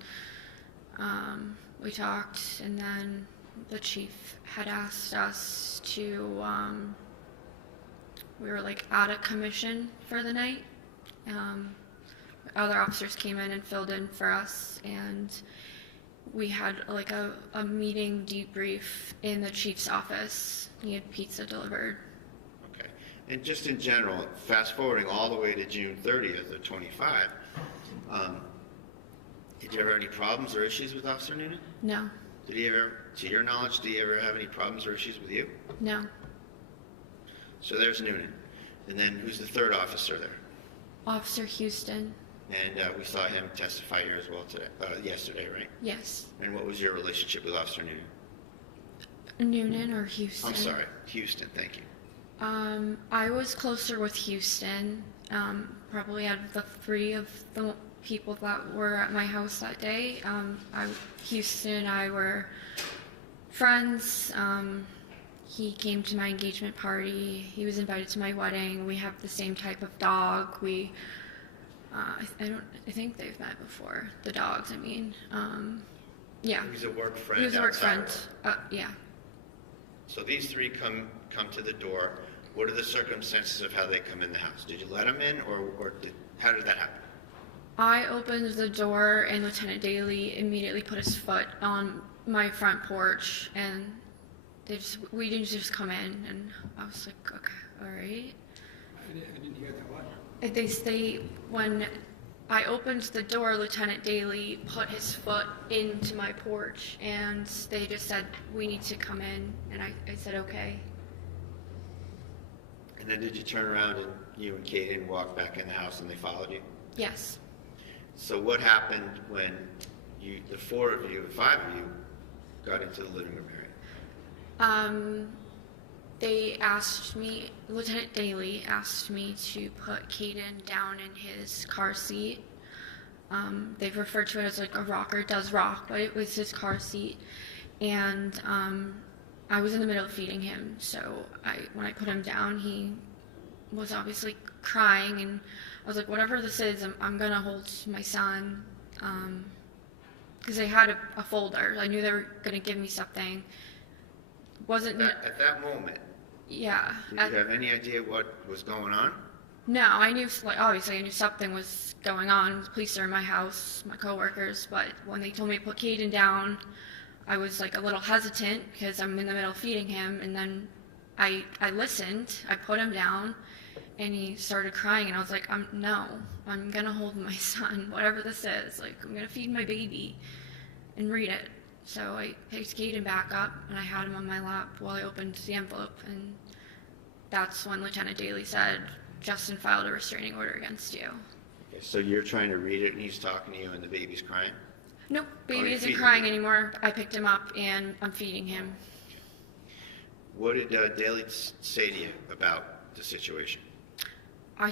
we talked, and then the chief had asked us to, we were like out of commission for the night. Other officers came in and filled in for us, and we had like a meeting debrief in the chief's office. He had pizza delivered. Okay. And just in general, fast forwarding all the way to June 30th of 25, did you ever have any problems or issues with Officer Noonan? No, Did he ever, to your knowledge, did he ever have any problems or issues with you? no. So there's Noonan. And then who's the third officer there? Officer Houston. And we saw him testify here as well today, yesterday, right? Yes. And what was your relationship with Officer Noonan? Noonan or Houston? I'm sorry, Houston, thank you. I was closer with Houston. Probably out of the 3 of the people that were at my house that day, Houston and I were friends. He came to my engagement party. He was invited to my wedding. We have the same type of dog. I think they've met before. The dogs, I mean. Yeah. He was a work friend. He was a work outside friend. of Yeah. So these three come to the door. What are the circumstances of how they come in the house? Did you let them in, or how did that happen? I opened the door and Lieutenant Daly immediately put his foot on my front porch, and we didn't just come in, and I was like, okay, all right. I didn't hear that one. When I opened the door, Lieutenant Daly put his foot into my porch, and they just said, we need to come in, and I said, okay. And then did you turn around and you and Kaden walked back in the house and they followed you? Yes. So what happened when the four of you, five of you, got into the living room area? They asked me, Lieutenant Daly asked me to put Kaden down in his car seat. They've referred to it as like a rocker does rock, but it was his car seat. And I was in the middle of feeding him, so when I put him down, he was obviously crying, and I was like, whatever this is, I'm gonna hold my son, because they had a folder. I knew they were gonna give me something. At that moment, Yeah. did you have any idea what was going on? No, I knew, obviously I knew something was going on. The police are in my house, my coworkers, but when they told me to put Kaden down, I was like a little hesitant because I'm in the middle of feeding him, and then I listened, I put him down, and he started crying, and I was like, no, I'm gonna hold my son, whatever this is, like, I'm gonna feed my baby and read it. So I picked Kaden back up, and I had him on my lap while I opened the envelope, and that's when Lieutenant Daly said, Justin filed a restraining order against you. Okay, so you're trying to read it and he's talking to you and the baby's crying? Nope, baby you're isn't feeding crying him. anymore. I picked him up and I'm feeding him. What did Daly say to you about the situation? I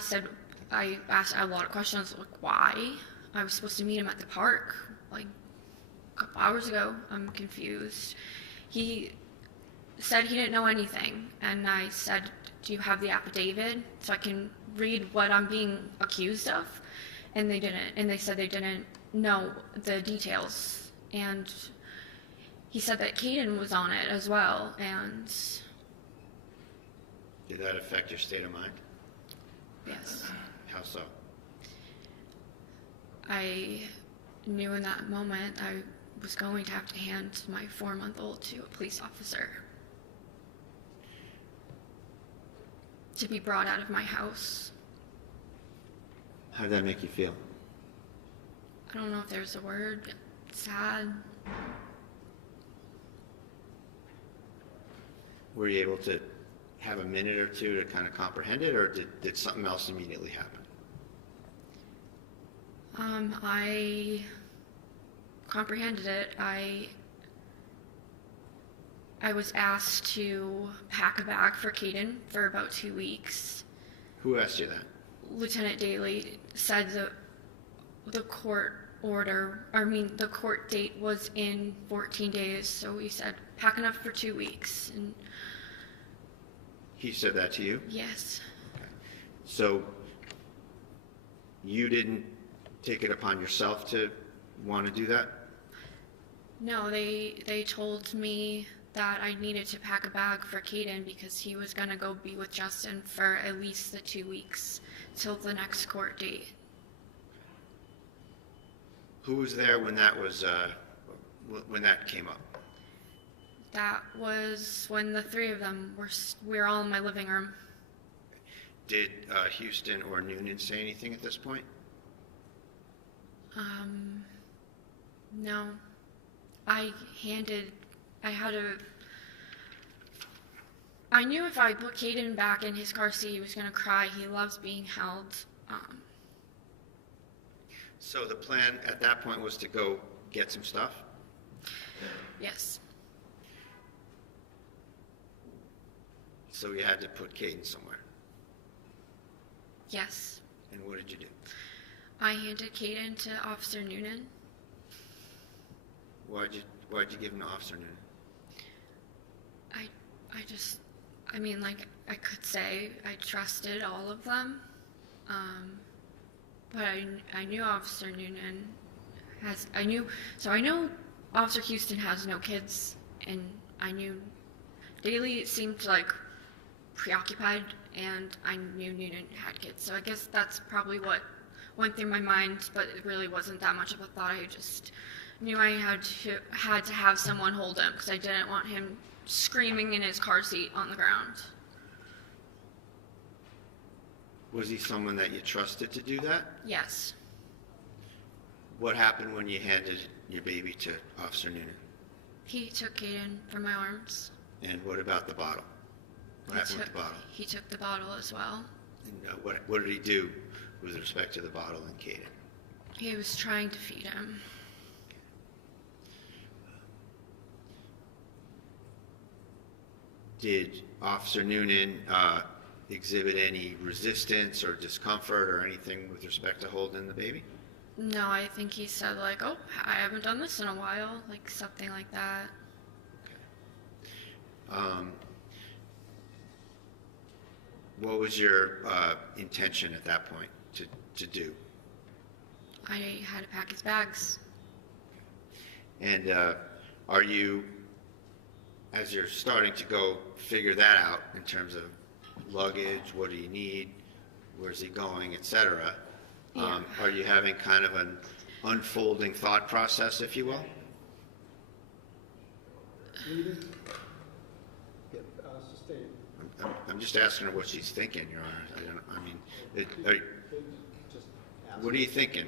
asked a lot of questions, like why? I was supposed to meet him at the park, like a couple hours ago. I'm confused. He said he didn't know anything, and I said, do you have the affidavit so I can read what I'm being accused of? And they didn't, and they said they didn't know the details. And he said that Kaden was on it as well, and Did that affect your state of mind? yes. How so? I knew in that moment I was going to have to hand my 4-month-old to a police officer to be brought out of my house. How did that make you feel? I don't know if there's a word. Sad. Were you able to have a minute or two to kind of comprehend it, or did something else immediately happen? I comprehended it. I was asked to pack a bag for Kaden for about 2 weeks. Who asked you that? Lieutenant Daly said the court date was in 14 days, so he said pack enough for 2 weeks. And He said that to you? yes. Okay. So you didn't take it upon yourself to want to do that? No, they told me that I needed to pack a bag for Kaden because he was going to go be with Justin for at least the 2 weeks till the next court date. Who was there when that came up? That was when the three of them we were all in my living room. Did Houston or Noonan say anything at this point? No. I knew if I put Kaden back in his car seat, he was going to cry. He loves being held. So the plan at that point was to go get some stuff? Yes. So you had to put Caden somewhere. Yes. And what did you do? I handed Kaden to Officer Noonan. Why'd you give him to Officer Noonan? I mean, like, I could say I trusted all of them, but I knew Officer Noonan I know Officer Houston has no kids, and I knew Daly seemed like preoccupied, and I knew Noonan had kids, so I guess that's probably what went through my mind, but it really wasn't that much of a thought. I just knew I had to have someone hold him, because I didn't want him screaming in his car seat on the ground. Was he someone that you trusted to do that? Yes. What happened when you handed your baby to Officer Noonan? He took Kaden from my arms. And what about the bottle? What happened with the bottle? He took the bottle as well. And what did he do with respect to the bottle and Kaden? He was trying to feed him. Did Officer Noonan exhibit any resistance or discomfort or anything with respect to holding the baby? No, I think he said, like, oh, I haven't done this in a while, like something like that. Okay. What was your intention at that point to do? I had to pack his bags. And are you, as you're starting to go figure that out in terms of luggage, what do you need, where's he going, etc., Yeah. are you having kind of an unfolding thought process, if you will? Pleaded? Yeah, sustained. I'm just asking her what she's thinking, Your Honor. Just ask. What are you thinking?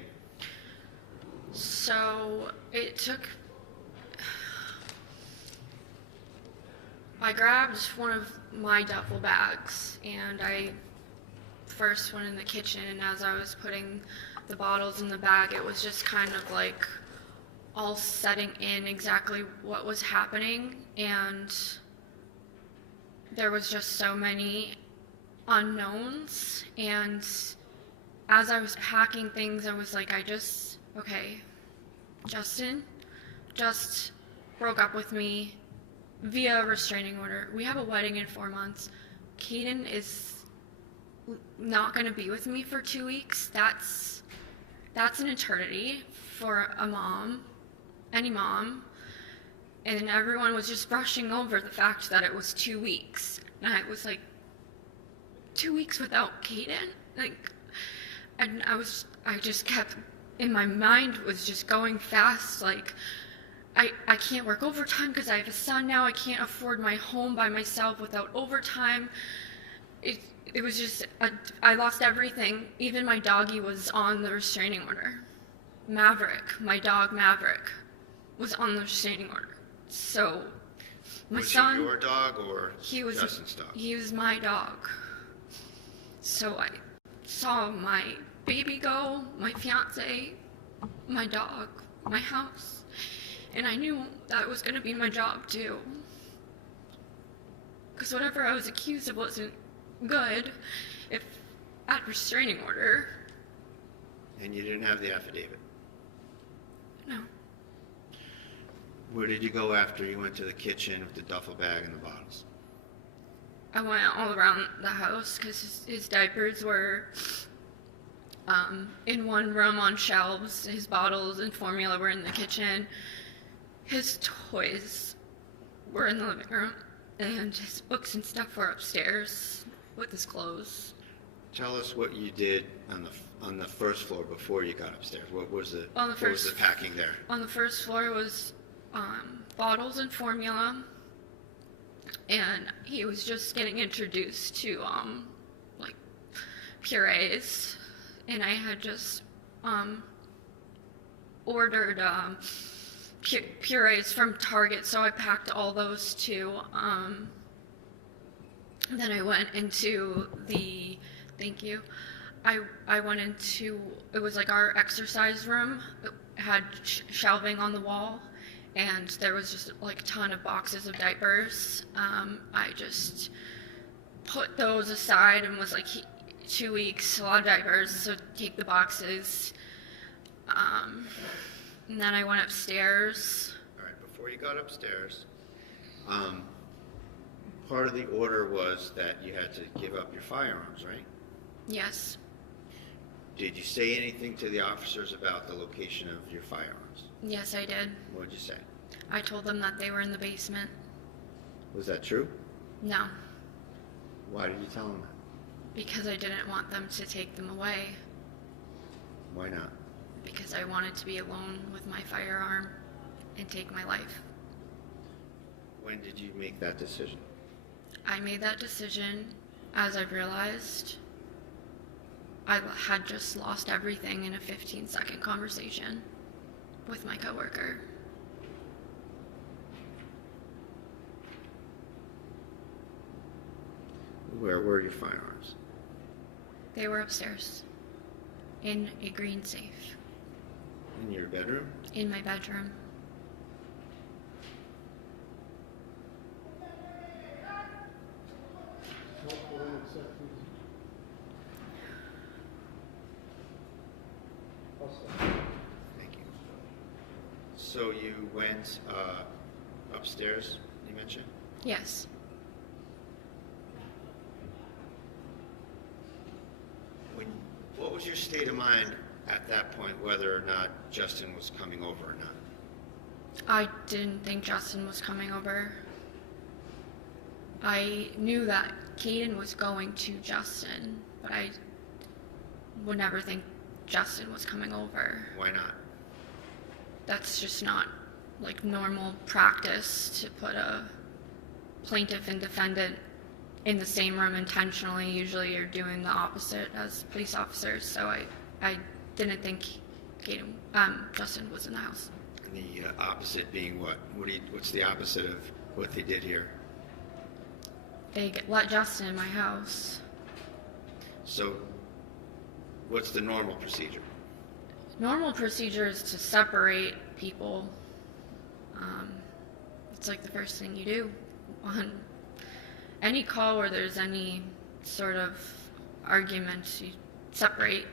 So it took. I grabbed one of my duffel bags and I first went in the kitchen, and as I was putting the bottles in the bag, it was just kind of like all setting in exactly what was happening, and there was just so many unknowns. And as I was packing things, I was like, okay, Justin just broke up with me via restraining order. We have a wedding in 4 months. Kaden is not going to be with me for 2 weeks. That's an eternity for a mom, any mom. And everyone was just brushing over the fact that it was 2 weeks. And I was like, 2 weeks without Kaden? Like, and I just kept, in my mind was just going fast, like, I can't work overtime because I have a son now. I can't afford my home by myself without overtime. It was just, I lost everything. Even my doggy was on the restraining order. Maverick, my dog Maverick, was on the restraining order. So, my son... Was he your dog or Justin's dog? He was my dog. So I saw my baby go, my fiance, my dog, my house. And I knew that was going to be my job too. Because whatever I was accused of wasn't good if at restraining order. And you didn't have the affidavit? No. Where did you go after you went to the kitchen with the duffel bag and the bottles? I went all around the house because his diapers were in one room on shelves. His bottles and formula were in the kitchen. His toys were in the living room, and his books and stuff were upstairs with his clothes. Tell us what you did on the first floor before you got upstairs. What was the packing there? On the first floor was bottles and formula, and he was just getting introduced to like purees, and I had just ordered purees from Target, so I packed all those too. Then I went into the, thank you, I went into, it was like our exercise room. It had shelving on the wall, and there was just like a ton of boxes of diapers. I just put those aside and was like, 2 weeks, a lot of diapers, so take the boxes. And then I went upstairs. All right, before you got upstairs, part of the order was that you had to give up your firearms, right? Yes. Did you say anything to the officers about the location of your firearms? Yes, I did. What did you say? I told them that they were in the basement. Was that true? No, Why did you tell them that? because I didn't want them to take them away. Why not? Because I wanted to be alone with my firearm and take my life. When did you make that decision? I made that decision as I realized I had just lost everything in a 15-second conversation with my coworker. Where were your firearms? They were upstairs in a green safe In your bedroom? in my bedroom. No, we're in executive. Thank you. So you went upstairs, you mentioned? Yes. What was your state of mind at that point, whether or not Justin was coming over or not? I didn't think Justin was coming over. I knew that Caden was going to Justin, but I would never think Justin was coming over. Why not? That's just not like normal practice to put a plaintiff and defendant in the same room intentionally. Usually you're doing the opposite as police officers, so I didn't think Justin was in the house. And the opposite being what? What's the opposite of what they did here? They let Justin in my house. So what's the normal procedure? Normal procedure is to separate people. It's like the first thing you do on any call where there's any sort of argument. You separate.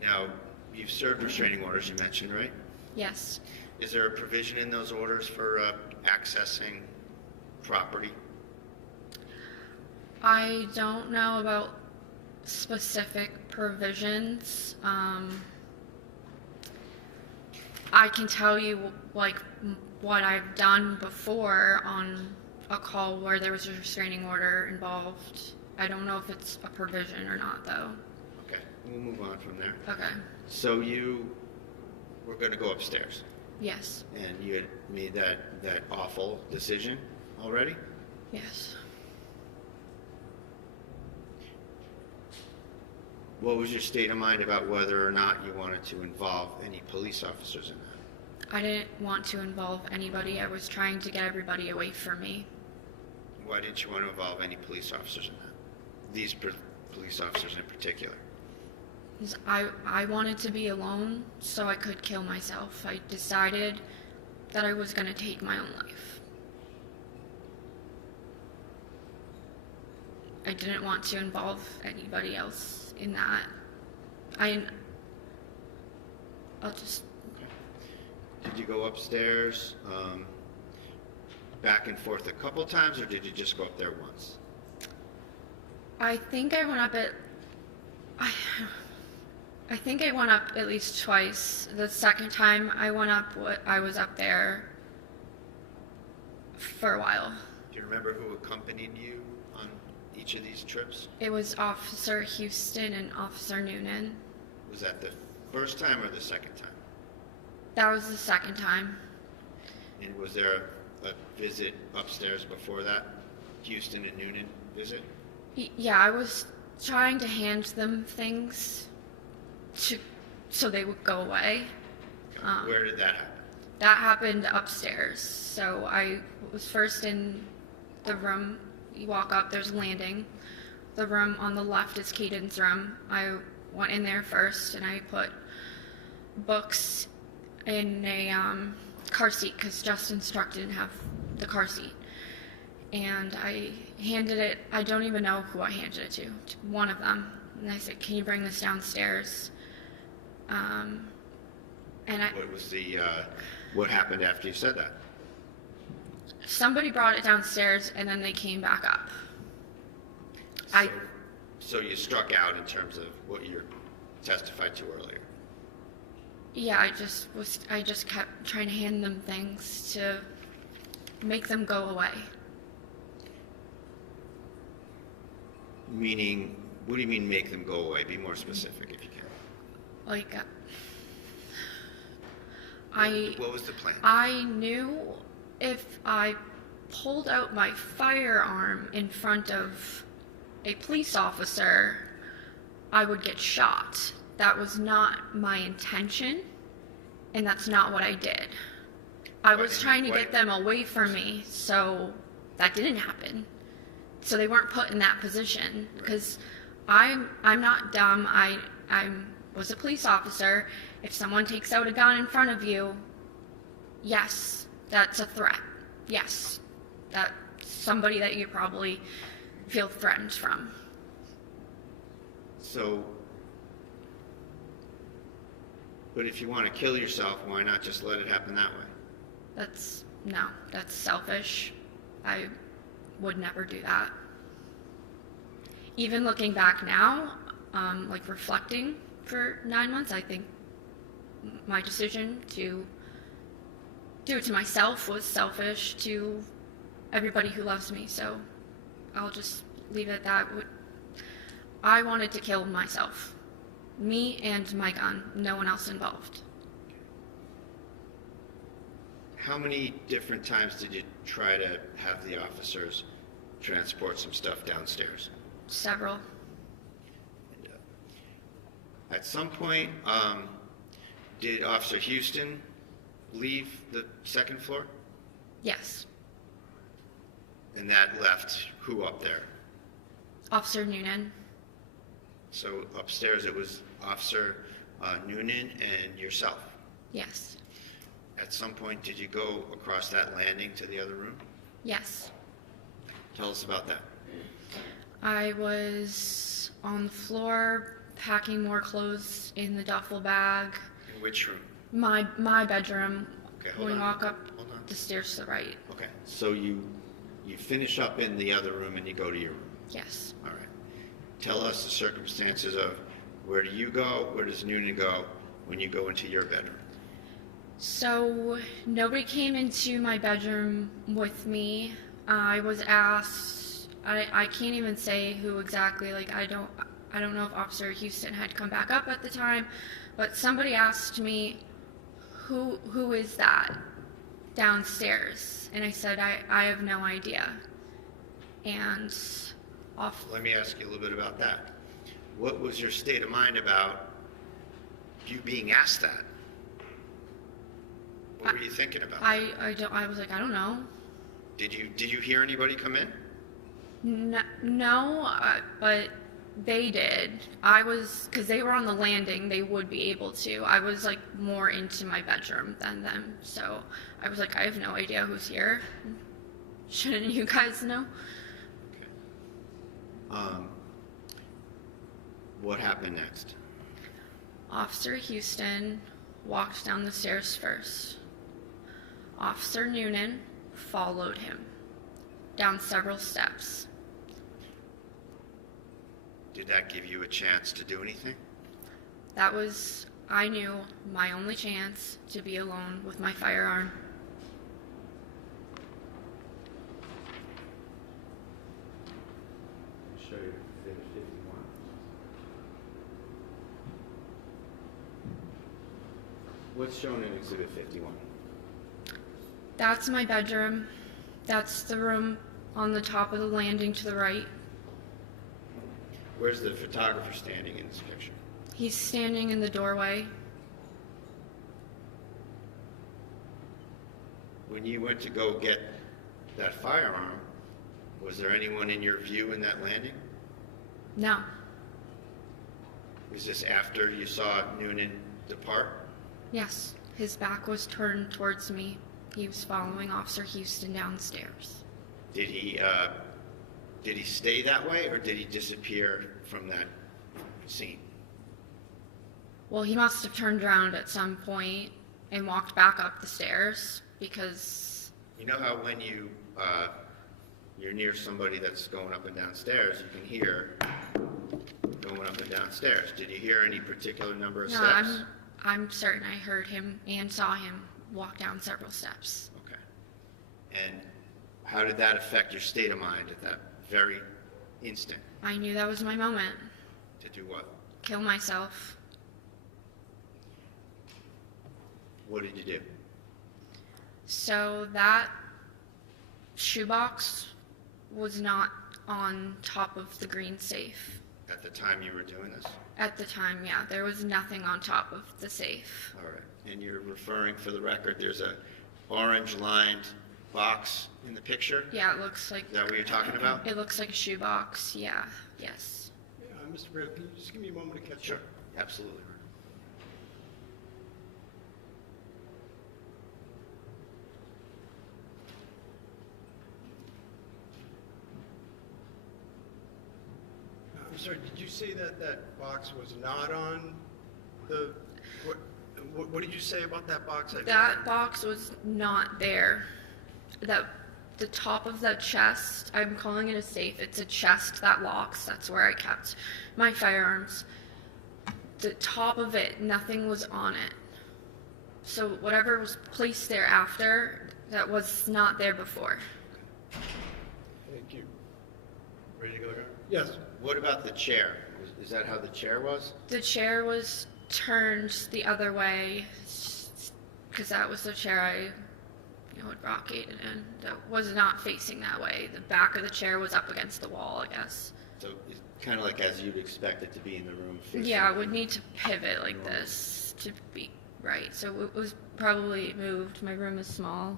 Now, you've served restraining orders, you mentioned, right? Yes. Is there a provision in those orders for accessing property? I don't know about specific provisions. I can tell you like what I've done before on a call where there was a restraining order involved. I don't know if it's a provision or not, though. Okay, we'll move on from there. Okay. So you were going to go upstairs, Yes. and you had made that awful decision already? Yes. What was your state of mind about whether or not you wanted to involve any police officers in that? I didn't want to involve anybody. I was trying to get everybody away from me. Why didn't you want to involve any police officers in that? These police officers in particular? 'Cause I wanted to be alone so I could kill myself. I decided that I was going to take my own life. I didn't want to involve anybody else in that. I'll just... Did you go upstairs back and forth a couple times, or did you just go up there once? I think I went up I think I went up at least twice. The second time I went up, I was up there for a while. Do you remember who accompanied you on each of these trips? It was Officer Houston and Officer Noonan. Was that the first time or the second time? That was the second time. And was there a visit upstairs before that? Houston and Noonan visit? Yeah, I was trying to hand them things so they would go away. Where did that happen? That happened upstairs. So I was first in the room. You walk up, there's a landing. The room on the left is Caden's room. I went in there first and I put books in a car seat because Justin's truck didn't have the car seat. And I handed it, I don't even know who I handed it to one of them. And I said, "Can you bring this downstairs?" What was what happened after you said that? Somebody brought it downstairs and then they came back up. So you struck out in terms of what you testified to earlier. Yeah, I just kept trying to hand them things to make them go away. Meaning, what do you mean make them go away? Be more specific if you can. Like, What was the plan? I knew if I pulled out my firearm in front of a police officer, I would get shot. That was not my intention, and that's not what I did. I was trying to get them away from me, so that didn't happen. So they weren't put in that position, because I'm not dumb. I was a police officer. If someone takes out a gun in front of you, yes, that's a threat. Yes, that's somebody that you probably feel threatened from. So, but if you want to kill yourself, why not just let it happen that way? That's selfish. I would never do that. Even looking back now, like reflecting for 9 months, I think my decision to do it to myself was selfish to everybody who loves me, so I'll just leave it at that. I wanted to kill myself. Me and my gun, no one else involved. How many different times did you try to have the officers transport some stuff downstairs? Several. And, at some point, did Officer Houston leave the second floor? Yes. And that left who up there? Officer Noonan. So upstairs it was Officer Noonan and yourself. Yes. At some point, did you go across that landing to the other room? Yes. Tell us about that. I was on the floor packing more clothes in the duffel bag. In which room? My bedroom. Okay, hold When we on. walk up Hold on. the stairs to the right. Okay, so you finish up in the other room and you go to your room. Yes. All right. Tell us the circumstances of where do you go, where does Noonan go when you go into your bedroom? So nobody came into my bedroom with me. I was asked, I can't even say who exactly, like I don't know if Officer Houston had come back up at the time, but somebody asked me, who is that downstairs? And I said, I have no idea. And Let me ask you a little bit about that. What was your state of mind about you being asked that? What were you thinking about? I was like, I don't know. Did you hear anybody come in? No, but they did. Because they were on the landing, they would be able to. I was like more into my bedroom than them, so I was like, I have no idea who's here. Shouldn't you guys know? Okay. What happened next? Officer Houston walked down the stairs first. Officer Noonan followed him down several steps. Did that give you a chance to do anything? That was, I knew, my only chance to be alone with my firearm. I'll show you Exhibit 51. What's shown in Exhibit 51? That's my bedroom. That's the room on the top of the landing to the right. Where's the photographer standing in this picture? He's standing in the doorway. When you went to go get that firearm, was there anyone in your view in that landing? No. Was this after you saw Noonan depart? Yes. His back was turned towards me. He was following Officer Houston downstairs. Did he stay that way, or did he disappear from that scene? Well, he must have turned around at some point and walked back up the stairs because You know how when you're near somebody that's going up and down stairs, you can hear going up and down stairs. Did you hear any particular number of No, steps? I'm certain I heard him and saw him walk down several steps. Okay. And how did that affect your state of mind at that very instant? I knew that was my moment. To do what? Kill myself. What did you do? So that shoebox was not on top of the green safe. At the time you were doing this? At the time, yeah, there was nothing on top of the safe. All right. And you're referring, for the record, there's a orange lined box in the picture? Yeah, it looks like, Is that what you're talking about? it looks like a shoebox, yeah, yes. Mr. Mayor, can you just give me a moment to catch Sure, up? absolutely. I'm sorry, did you say that that box was not on the, what did you say about that box? That box was not there. The top of the chest, I'm calling it a safe, it's a chest that locks, that's where I kept my firearms. The top of it, nothing was on it. So whatever was placed there after, that was not there before. Thank you. Ready to go, John? Yes. What about the chair? Is that how the chair was? The chair was turned the other way, because that was the chair I had rocketted in. That was not facing that way. The back of the chair was up against the wall, I guess. So it's kind of like as you'd expect it to be in the room. Facing Yeah, I would need to pivot like this to be right. So it was probably moved. My room is small.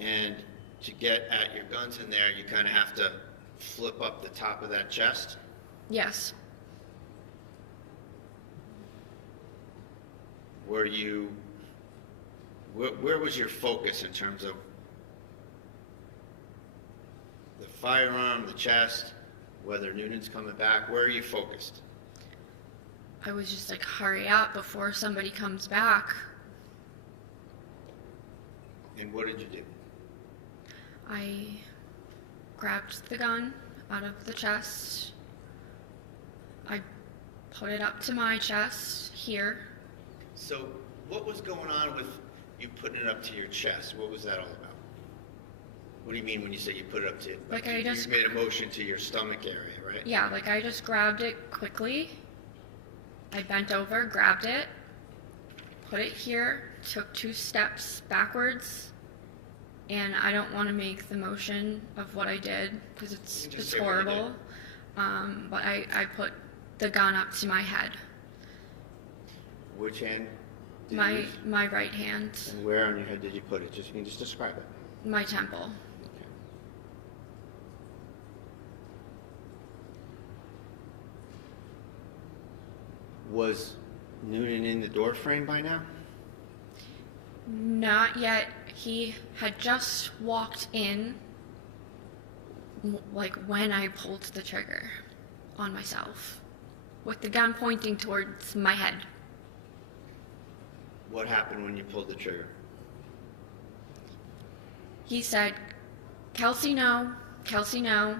And to get at your guns in there, you kind of have to flip up the top of that chest. Yes. Were you, where was your focus in terms of the firearm, the chest, whether Noonan's coming back? Where are you focused? I was just like, hurry up before somebody comes back. And what did you do? I grabbed the gun out of the chest. I put it up to my chest here. So what was going on with you putting it up to your chest? What was that all about? What do you mean when you say you put it up to, Like you made a motion to your stomach area, right? Yeah, like I just grabbed it quickly. I bent over, grabbed it, put it here, took 2 steps backwards, and I don't want to make the motion of what I did because You can just it's say what you horrible. But I put the gun up to my head, Which hand did you my use? my right hand, And where on your head did you put it? You can just describe it. my temple. Okay. Was Noonan in the door frame by now? Not yet. He had just walked in, like when I pulled the trigger on myself, with the gun pointing towards my head. What happened when you pulled the trigger? He said, "Kelsey, no. Kelsey, no."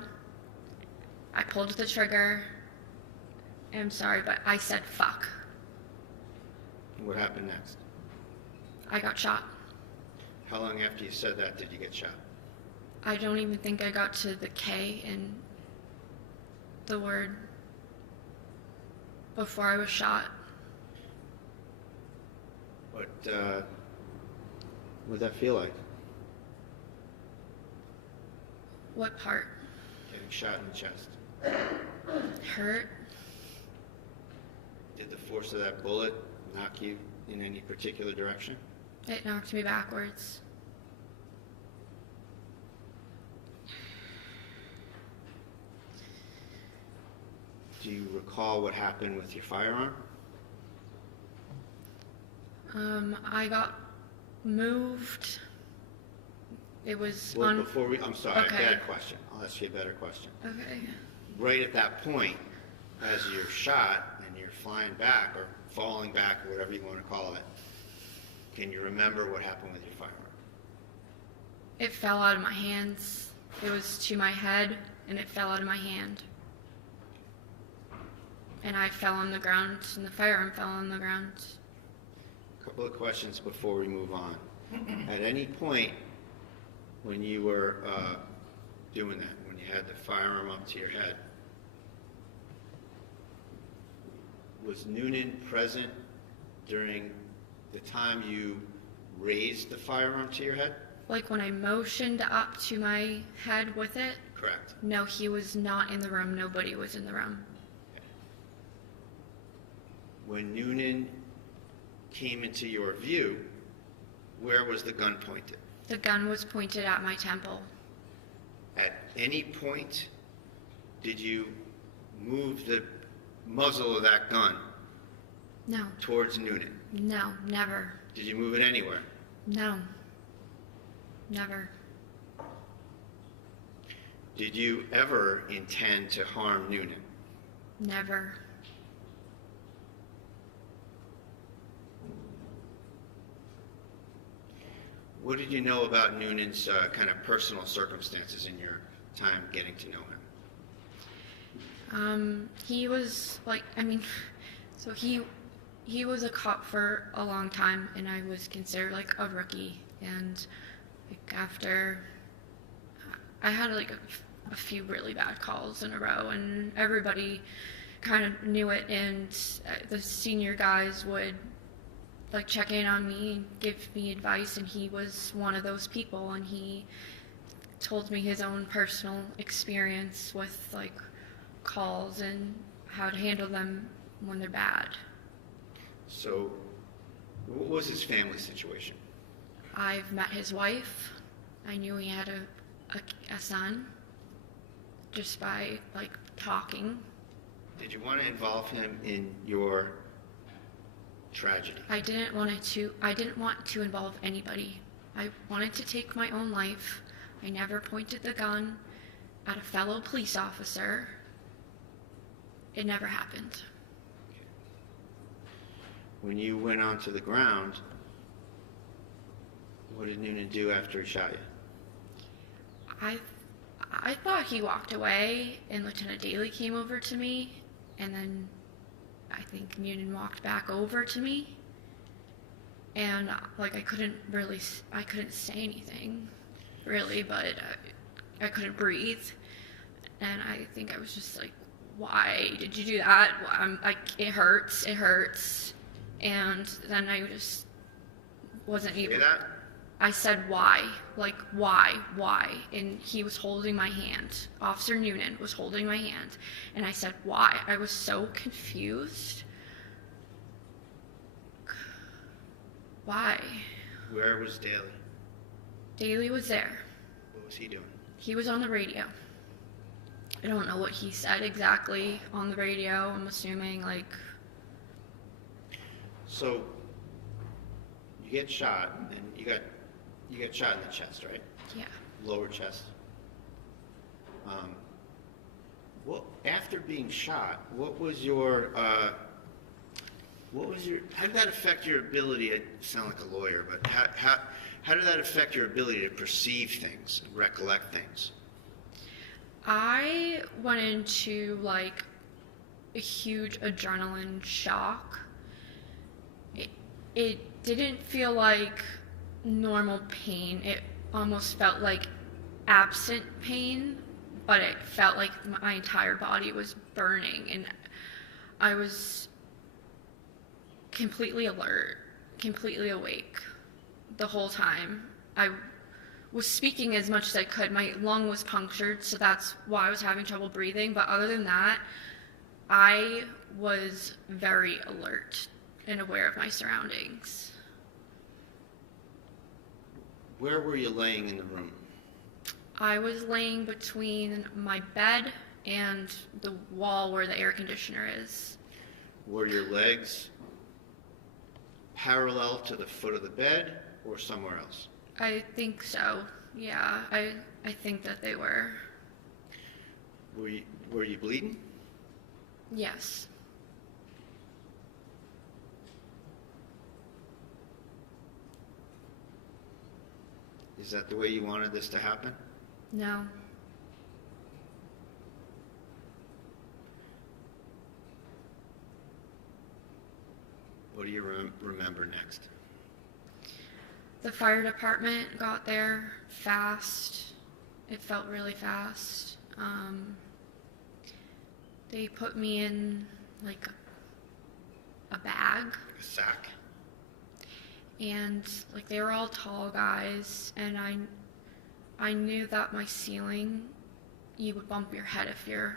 I pulled the trigger. I'm sorry, but I said, "Fuck." What happened next? I got shot. How long after you said that did you get shot? I don't even think I got to the K in the word before I was shot. What would that feel like? What part? Getting shot in the chest. Hurt? Did the force of that bullet knock you in any particular direction? It knocked me backwards. Do you recall what happened with your firearm? I got moved. It was Well, on. before we, I'm sorry, Okay. bad question. I'll ask you a better question. Okay. Right at that point, as you're shot and you're flying back or falling back or whatever you want to call it, Can you remember what happened with your firearm? It fell out of my hands. It was to my head, and it fell out of my hand. And I fell on the ground, and the firearm fell on the ground. A couple of questions before we move on. At any point when you were doing that, when you had the firearm up to your head, was Noonan present during the time you raised the firearm to your head? Like when I motioned up to my head with it, Correct. no, he was not in the room. Nobody was in the room. When Noonan came into your view, where was the gun pointed? The gun was pointed at my temple. At any point, did you move the muzzle of that gun No, towards Noonan? no, never. Did you move it anywhere? No, never. Did you ever intend to harm Noonan? Never. What did you know about Noonan's kind of personal circumstances in your time getting to know him? He was like, so he was a cop for a long time, and I was considered like a rookie. And like after, I had like a few really bad calls in a row, and everybody kind of knew it. And the senior guys would like check in on me and give me advice, and he was one of those people. And he told me his own personal experience with like calls and how to handle them when they're bad. So, what was his family situation? I've met his wife. I knew he had a son just by like talking. Did you want to involve him in your tragedy? I didn't want to involve anybody. I wanted to take my own life. I never pointed the gun at a fellow police officer. It never happened. When you went onto the ground, what did Noonan do after he shot you? I thought he walked away, and Lieutenant Daly came over to me, and then I think Noonan walked back over to me, and like I couldn't say anything, really, but I couldn't breathe, and I think I was just like, why did you do that? I'm like, it hurts, and then I just wasn't able. Say that? I said, why? Like, why? And he was holding my hand. Officer Noonan was holding my hand. And I said, why? I was so confused. Why? Where was Daly? Daly was there. What was he doing? He was on the radio. I don't know what he said exactly on the radio. I'm assuming, like... So, you get shot, and you got shot in the chest, right? Yeah. Lower chest. Well, after being shot, how did that affect your ability? I sound like a lawyer, but how did that affect your ability to perceive things and recollect things? I went into like a huge adrenaline shock. It didn't feel like normal pain. It almost felt like absent pain, but it felt like my entire body was burning, and I was completely alert, completely awake the whole time. I was speaking as much as I could. My lung was punctured, so that's why I was having trouble breathing, but other than that, I was very alert and aware of my surroundings. Where were you laying in the room? I was laying between my bed and the wall where the air conditioner is. Were your legs parallel to the foot of the bed or somewhere else? I think so. Yeah, I think that they were. Were you bleeding? Yes. Is that the way you wanted this to happen? No. What do you remember next? The fire department got there fast. It felt really fast. They put me in like a bag, A sack? and like they were all tall guys, and I knew that my ceiling, you would bump your head if you're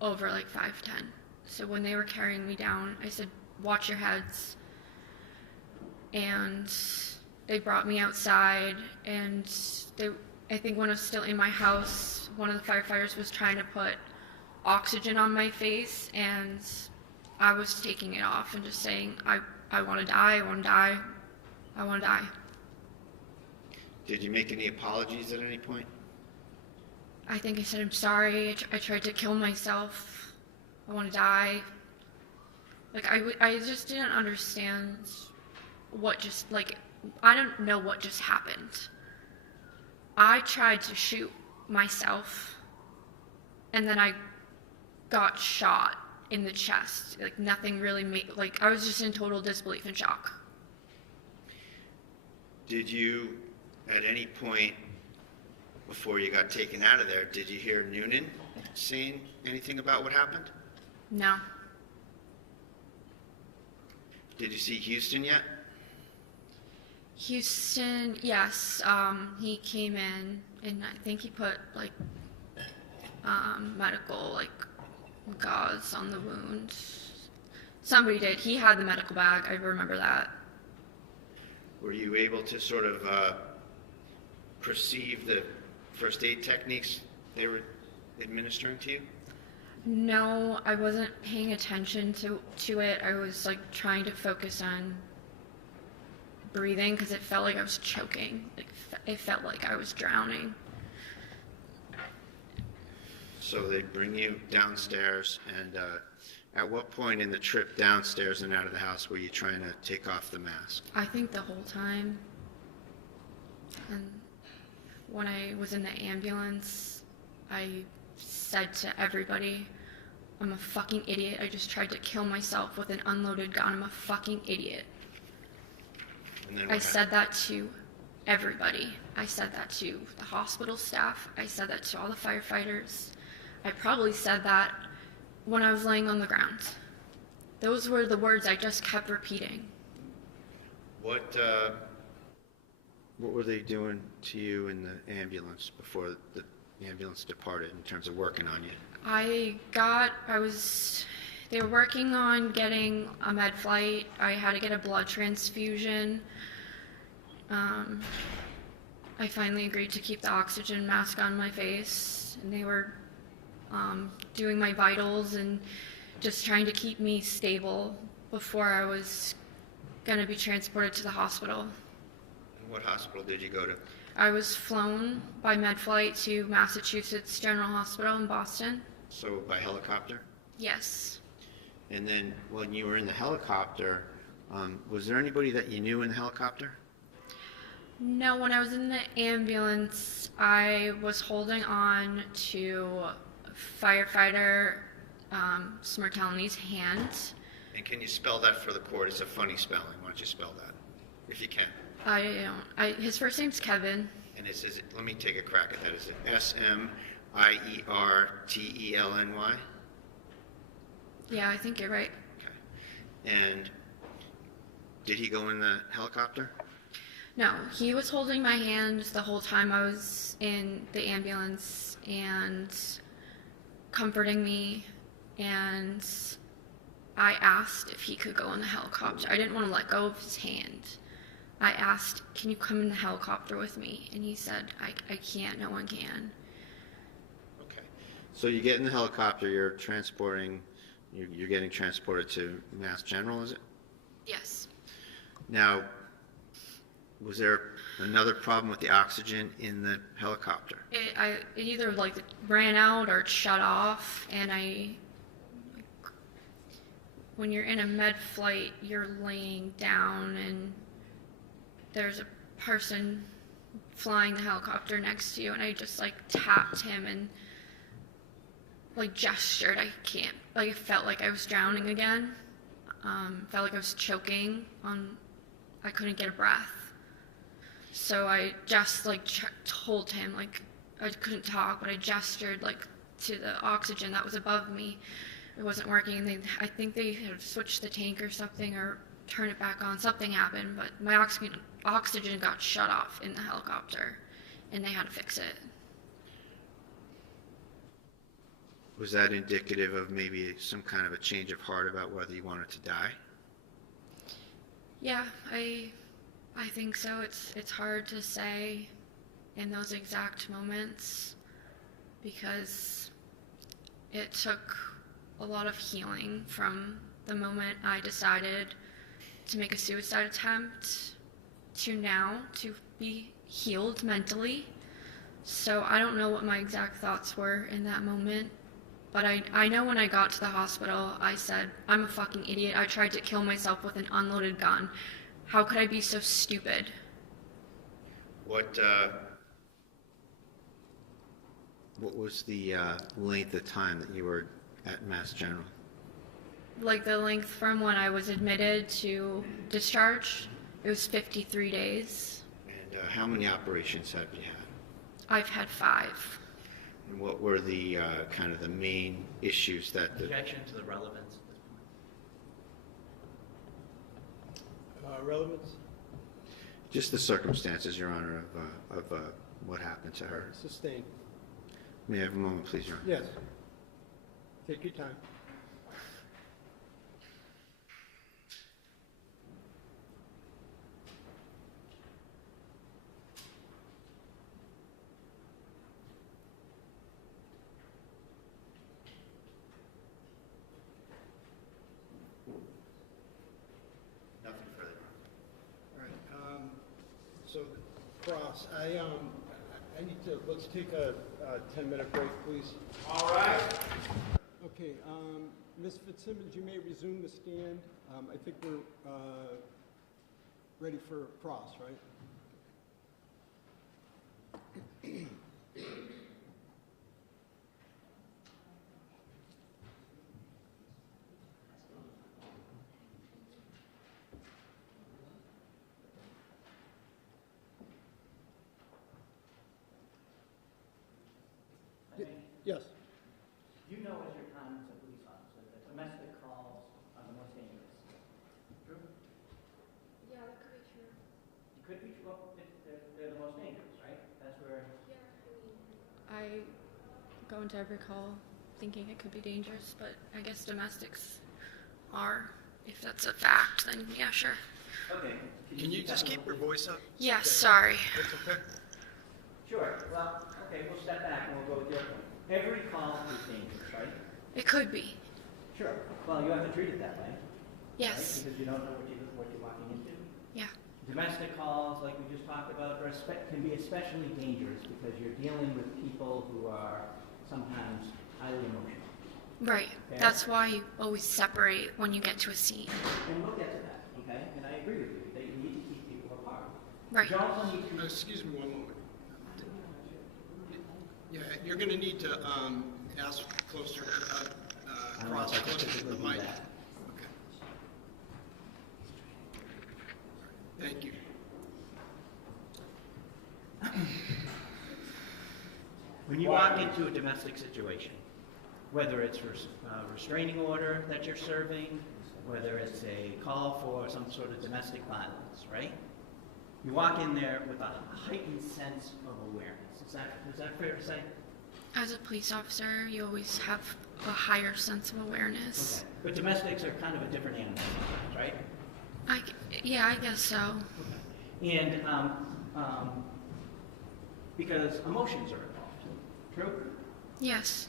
over like 5'10". So when they were carrying me down, I said, "Watch your heads." And they brought me outside, and I think when I was still in my house, one of the firefighters was trying to put oxygen on my face, and I was taking it off and just saying, I want to die, I want to die, I want to die. Did you make any apologies at any point? I think I said, "I'm sorry, I tried to kill myself, I want to die." Like, I just didn't understand what just, like, I don't know what just happened. I tried to shoot myself, and then I got shot in the chest. Like, nothing really made, like, I was just in total disbelief and shock. Did you, at any point before you got taken out of there, did you hear Noonan saying anything about what happened? No. Did you see Houston yet? Houston, yes, he came in, and I think he put, like, medical, like, gauze on the wound. Somebody did. He had the medical bag. I remember that. Were you able to sort of perceive the first aid techniques they were administering to you? No, I wasn't paying attention to it. I was, like, trying to focus on breathing because it felt like I was choking. Like, it felt like I was drowning. So they bring you downstairs, and at what point in the trip downstairs and out of the house were you trying to take off the mask? I think the whole time. And when I was in the ambulance, I said to everybody, "I'm a fucking idiot. I just tried to kill myself with an unloaded gun. I'm a fucking idiot." And then I said that to everybody. I said that to the hospital staff. I said that to all the firefighters. I probably said that when I was laying on the ground. Those were the words I just kept repeating. What were they doing to you in the ambulance before the ambulance departed in terms of working on you? They were working on getting a med flight. I had to get a blood transfusion. I finally agreed to keep the oxygen mask on my face, and they were doing my vitals and just trying to keep me stable before I was going to be transported to the hospital. And what hospital did you go to? I was flown by med flight to Massachusetts General Hospital in Boston. So by helicopter? Yes. And then when you were in the helicopter, was there anybody that you knew in the helicopter? No, when I was in the ambulance, I was holding on to firefighter Smirtelni's hand. And can you spell that for the court? It's a funny spelling. Why don't you spell that, if you can? I don't. His first name's Kevin. And is it, let me take a crack at that. Is it Smirtelny? Yeah, I think you're right. Okay. And did he go in the helicopter? No, he was holding my hand the whole time I was in the ambulance and comforting me, and I asked if he could go in the helicopter. I didn't want to let go of his hand. I asked, "Can you come in the helicopter with me?" And he said, I can't, no one can. Okay. So you get in the helicopter, you're getting transported to Mass General, is it? Yes. Now, was there another problem with the oxygen in the helicopter? It either like ran out or it shut off, and when you're in a med flight, you're laying down and there's a person flying the helicopter next to you, and I just like tapped him and like gestured. It felt like I was drowning again. Felt like I was choking on, I couldn't get a breath. So I just like told him, like I couldn't talk, but I gestured like to the oxygen that was above me. It wasn't working, and I think they had switched the tank or something, or turned it back on. Something happened, but my oxygen got shut off in the helicopter, and they had to fix it. Was that indicative of maybe some kind of a change of heart about whether you wanted to die? Yeah, I think so. It's hard to say in those exact moments because it took a lot of healing from the moment I decided to make a suicide attempt to now to be healed mentally. So I don't know what my exact thoughts were in that moment. But I know when I got to the hospital, I said, I'm a fucking idiot. I tried to kill myself with an unloaded gun. How could I be so stupid? What was the length of time that you were at Mass General? Like the length from when I was admitted to discharge, it was 53 days. And how many operations have you had? I've had 5. And what were the kind of the main issues that Objection to the relevance at this point. Relevance? just the circumstances, Your Honor, of what happened to her? Sustained. May I have a moment, please, Your Honor? Yes. Take your time. Nothing further. All right, so Cross, I need to, let's take a 10-minute break, please. All right. Okay, Ms. Fitzsimmons, you may resume the stand. I think we're ready for Cross, right? Yes. You know as your time as a police officer that domestic calls are the most dangerous. True? Yeah, that could be true. It could be true. Well, they're the most dangerous, right? That's where. I go into every call thinking it could be dangerous, but I guess domestics are. If that's a fact, then yeah, sure. Okay. Can you just keep your voice up? Yeah, sorry. That's okay. Sure. Well, okay, we'll step back and we'll go with your point. Every call is dangerous, right? It could be. Sure. Well, you have to treat it that way. Yes. Right? Because you don't know what you're walking into. Yeah. Domestic calls, like we just talked about, can be especially dangerous because you're dealing with people who are sometimes highly emotional. Right. Okay. That's why you always separate when you get to a scene. And we'll get to that, okay? And I agree with you that you need to keep people apart. Right. You also need to. Excuse me one moment. Yeah, you're going to need to ask closer, Cross closer to the mic. Okay. Thank you. When you walk into a domestic situation, whether it's a restraining order that you're serving, whether it's a call for some sort of domestic violence, right? You walk in there with a heightened sense of awareness. Is that fair to say? As a police officer, you always have a higher sense of awareness. Okay. But domestics are kind of a different animal sometimes, right? Yeah, I guess so. And because emotions are involved, true? Yes.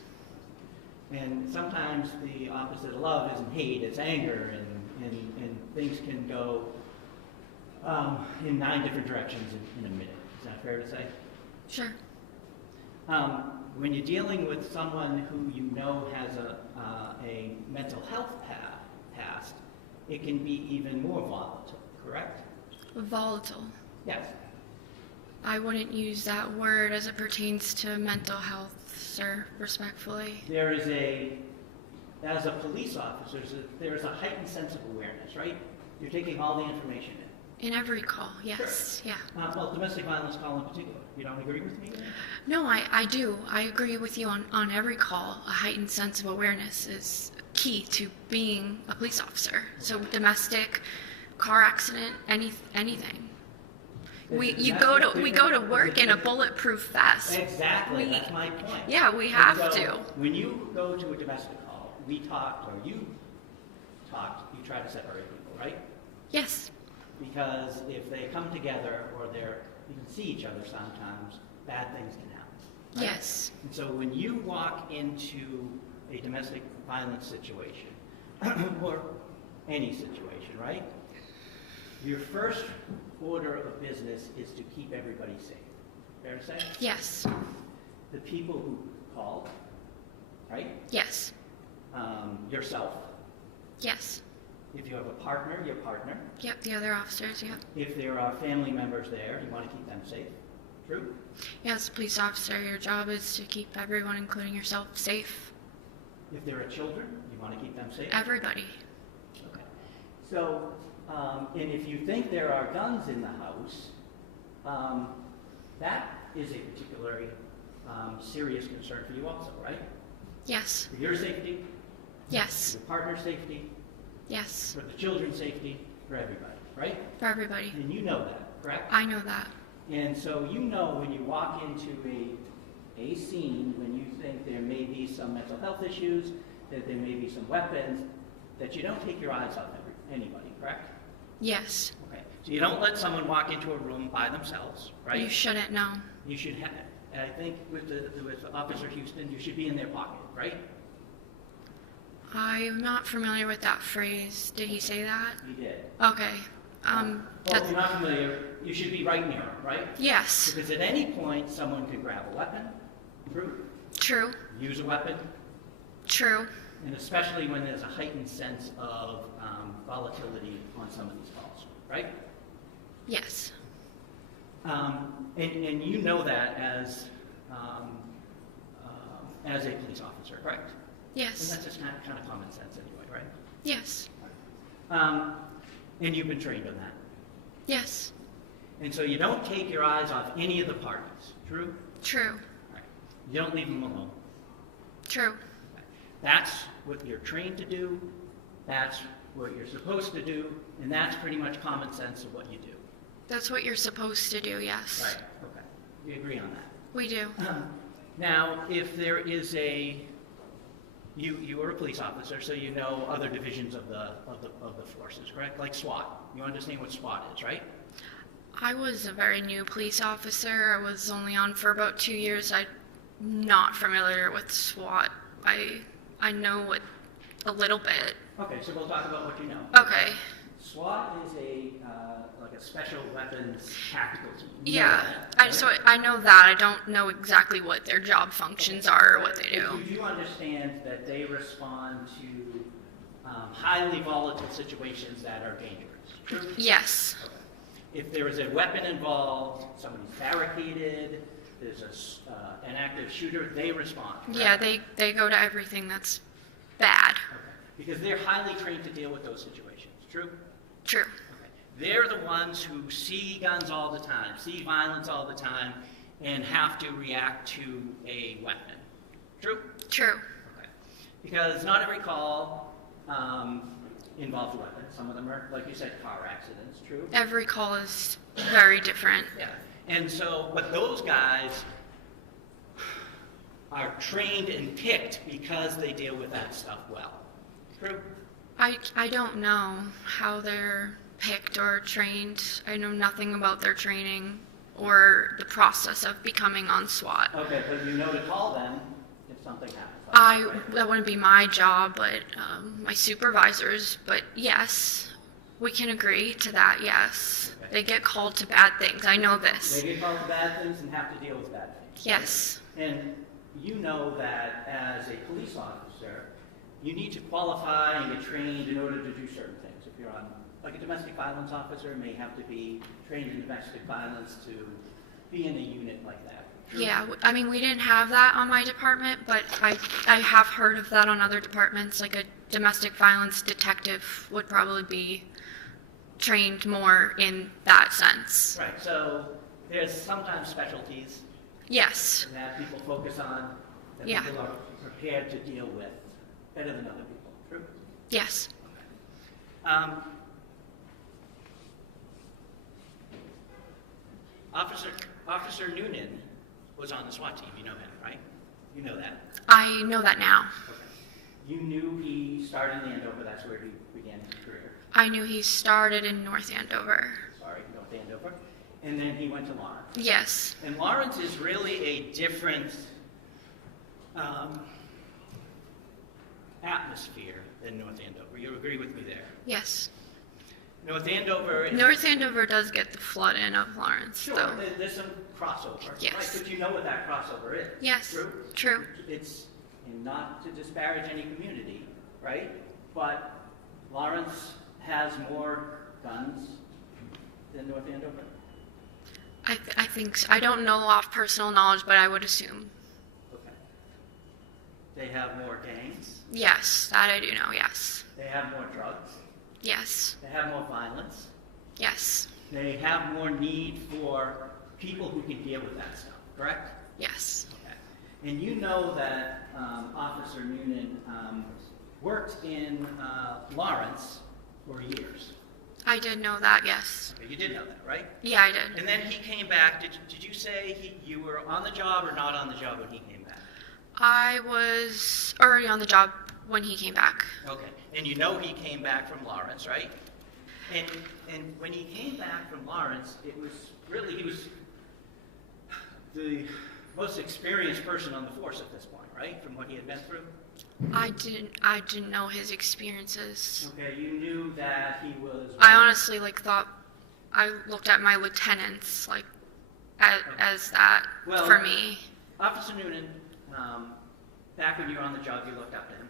And sometimes the opposite of love isn't hate, it's anger, and things can go in 9 different directions in a minute. Is that fair to say? Sure. When you're dealing with someone who you know has a mental health past, it can be even more volatile, correct? Volatile. Yes. I wouldn't use that word as it pertains to mental health, sir, respectfully. There is as a police officer, there is a heightened sense of awareness, right? You're taking all the information in. In every call, yes, Sure. yeah. Well, domestic violence call in particular. You don't agree with me? No, I do. I agree with you on every call. A heightened sense of awareness is key to being a police officer. So domestic, car accident, anything. We go to work in a bulletproof vest. Exactly, that's my point. Yeah, we have And so, to. When you go to a domestic call, you try to separate people, right? Yes, Because if they come together or you can see each other sometimes, bad things can happen. Right? yes, And so when you walk into a domestic violence situation, or any situation, right? Your first order of business is to keep everybody safe. Fair to say? yes, The people who called, right? yes, Yourself. yes. If you have a partner, your partner. Yep, the other officers, yep. If there are family members there, you want to keep them safe. True? Yeah, as a police officer, your job is to keep everyone, including yourself, safe. If there are children, you want to keep them safe. Everybody. Okay. So, and if you think there are guns in the house, that is a particularly serious concern for you also, right? Yes, For your safety, yes, your partner's safety, yes, for the children's safety, for everybody, right? for everybody. And you know that, correct? I know that. And so you know when you walk into a scene, when you think there may be some mental health issues, that there may be some weapons, that you don't take your eyes off anybody, correct? Yes, Okay. So you don't let someone walk into a room by themselves, right? you shouldn't know. You should have, I think with Officer Houston, you should be in their pocket, right? I'm not familiar with that phrase. Did he say that? You did. Okay. Well, if That's, you're not familiar, you should be right near them, right? yes, Because at any point, someone could grab a weapon, true, true, use a weapon, true. and especially when there's a heightened sense of volatility on some of these calls, right? Yes, And you know that as a police officer, correct? And yes, that's just kind of common sense anyway, right? yes, And you've been trained on that. yes, And so you don't take your eyes off any of the parties, true? true, Right. You don't leave them alone. true. That's what you're trained to do, that's what you're supposed to do, and that's pretty much common sense of what you do. That's what you're supposed to do, yes. Right, okay. We agree on that. We do. Now, if there is you are a police officer, so you know other divisions of the forces, correct? Like SWAT. You understand what SWAT is, right? I was a very new police officer. I was only on for about 2 years. I'm not familiar with SWAT. I know it a little bit. Okay, so we'll talk about what you know. Okay. SWAT is like a special weapons tactical team. You know Yeah. that, right? I know that. I don't know exactly what their job functions are or what they do. You do understand that they respond to highly volatile situations that are dangerous. True? Yes. Okay. If there is a weapon involved, somebody's barricaded, there's an active shooter, they respond. Yeah, correct? they go to everything that's bad. Okay. Because they're highly trained to deal with those situations. True? True. Okay. They're the ones who see guns all the time, see violence all the time, and have to react to a weapon. True? True. Okay. Because not every call involves a weapon. Some of them are, like you said, car accidents. True? Every call is very different. Yeah. And so, but those guys are trained and picked because they deal with that stuff well. True? I don't know how they're picked or trained. I know nothing about their training or the process of becoming on SWAT. Okay, but you know to call them if something happens. Like that, right? That wouldn't be my job, but my supervisors. But yes, we can agree to that, yes. Okay. They get called to bad things. I know this. They get called to bad things and have to deal with bad things. Yes. And you know that as a police officer, you need to qualify and get trained in order to do certain things. If you're on, like a domestic violence officer may have to be trained in domestic violence to be in a unit like that. True? Yeah, I mean, we didn't have that on my department, but I have heard of that on other departments. Like a domestic violence detective would probably be trained more in that sense. Right, so there's sometimes specialties Yes. that people focus on, that Yeah. people are prepared to deal with better than other people. True? Yes. Officer Noonan was on the SWAT team. You know him, right? You know that. I know that now. Okay. You knew he started in Andover. That's where he began his career. I knew he started in North Andover. Sorry, North Andover. And then he went to Lawrence. Yes. And Lawrence is really a different atmosphere than North Andover. You agree with me there? Yes. North Andover is... North Andover does get the flood in of Lawrence, Sure, though. there's some crossover. Yes. Right, but you know what that crossover is. Yes. True? True. It's, and not to disparage any community, right? But Lawrence has more guns than North Andover. I think so. I don't know off personal knowledge, but I would assume. Okay. They have more gangs. Yes, that I do know, yes. They have more drugs. Yes. They have more violence. Yes. They have more need for people who can deal with that stuff, correct? Yes. Okay. And you know that Officer Noonan worked in Lawrence for years. I did know that, yes. Okay, you did know that, right? Yeah, I did. And then he came back. Did you say you were on the job or not on the job when he came back? I was already on the job when he came back. Okay. And you know he came back from Lawrence, right? And when he came back from Lawrence, it was really, he was the most experienced person on the force at this point, right? From what he had been through? I didn't know his experiences. Okay, you knew that he was... I honestly thought I looked at my lieutenants as that Well, for me. Officer Noonan, back when you were on the job, you looked up to him.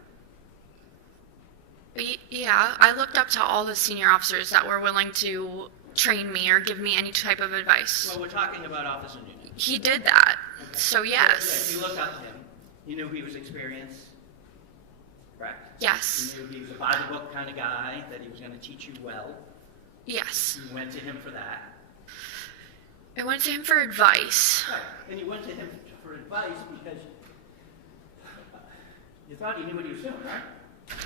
Yeah, I looked up to all the senior officers that were willing to train me or give me any type of advice. Well, we're talking about Officer Noonan. He did that. Okay. So Yes, yes. you looked up to him. You knew he was experienced. Correct? Yes. You knew he was a by-the-book kind of guy, that he was going to teach you well. Yes. You went to him for that. I went to him for advice. Right. And you went to him for advice because you thought he knew what he was doing, right?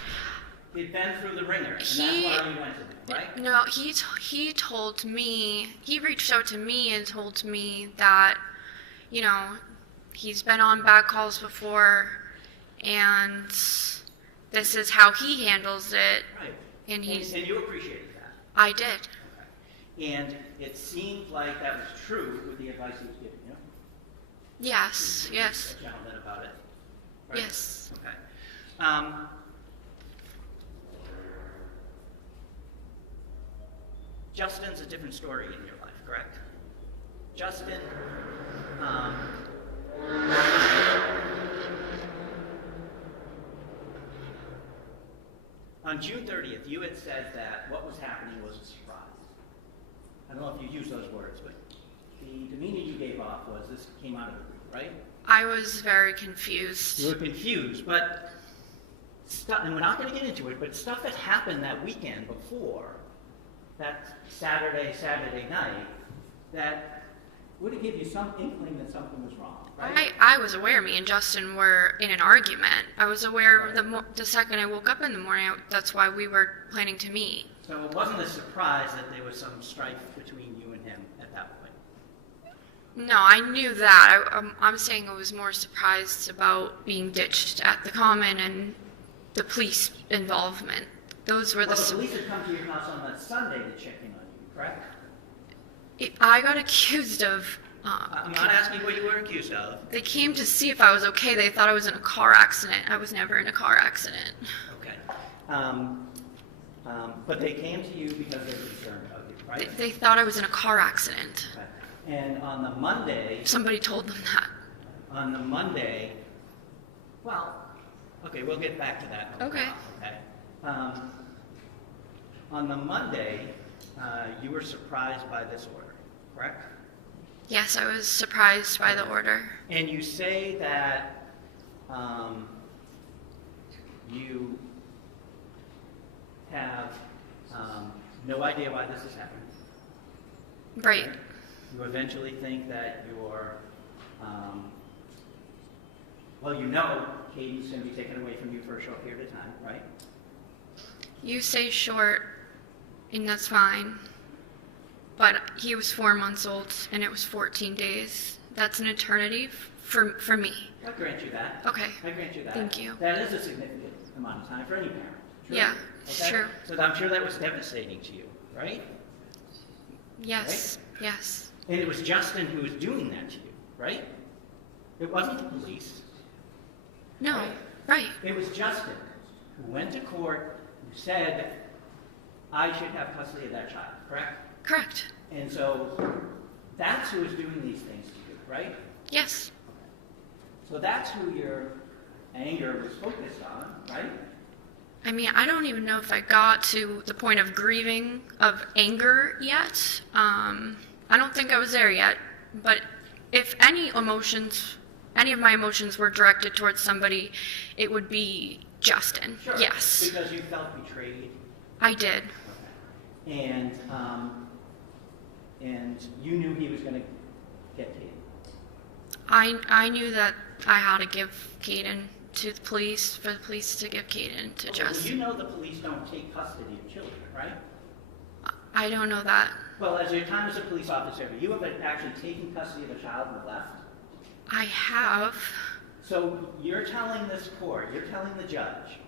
He'd been through the ringer, and that's why you went to him, right? No, he told me, he reached out to me and told me that, he's been on bad calls before, and this is how he handles it. Right. And you appreciated that. I did. Okay. And it seemed like that was true with the advice he was giving you. Yes, yes, A gentleman about it. Right? yes. Okay. Justin's a different story in your life, correct? Justin, on June 30th, you had said that what was happening was a surprise. I don't know if you used those words, but the demeanor you gave off was this came out of the blue, right? I was very confused. You were confused, but and we're not going to get into it, but stuff that happened that weekend before, that Saturday night, that would have given you some inkling that something was wrong, right? I was aware me and Justin were in an argument. I was aware the second I woke up in the morning. That's why we were planning to meet. So it wasn't a surprise that there was some strife between you and him at that point. No, I knew that. I'm saying I was more surprised about being ditched at the Common and the police involvement. Those were Well, the police had come to your house on that Sunday to check in on you, correct? I got accused of. I'm not asking what you were accused of. They came to see if I was okay. They thought I was in a car accident. I was never in a car accident. Okay. But they came to you because they were concerned about you, right? They thought I was in a car accident. Okay. And on the Monday, Somebody told them that. well, okay, we'll get back to that. Okay. Okay. On the Monday, you were surprised by this order, correct? Yes, I was surprised by the order. And you say that you have no idea why this is happening. Right. You eventually think that you're, well, you know Katie's going to be taken away from you for a short period of time, right? You say short, and that's fine. But he was 4 months old, and it was 14 days. That's an eternity for me. I grant you that. Okay. I grant you that. Thank you. That is a significant amount of time for any parent. True? Yeah, it's true. So I'm sure that was devastating to you, right? Yes, yes. And it was Justin who was doing that to you, right? It wasn't the police. No, right. It was Justin who went to court, who said, I should have custody of that child, correct? Correct. And so that's who is doing these things to you, right? Yes. So that's who your anger was focused on, right? I mean, I don't even know if I got to the point of grieving, of anger yet. I don't think I was there yet. But if any of my emotions were directed towards somebody, it would be Justin. Sure. Yes. Because you felt betrayed. I did. Okay. And you knew he was going to get Kaden. I knew that I had to give Caden to the police, for the police to give Caden to Okay, well, Justin. you know the police don't take custody of children, right? I don't know that. Well, as your time as a police officer, you have actually taken custody of a child and left. I have. So you're telling this court, you're telling the judge,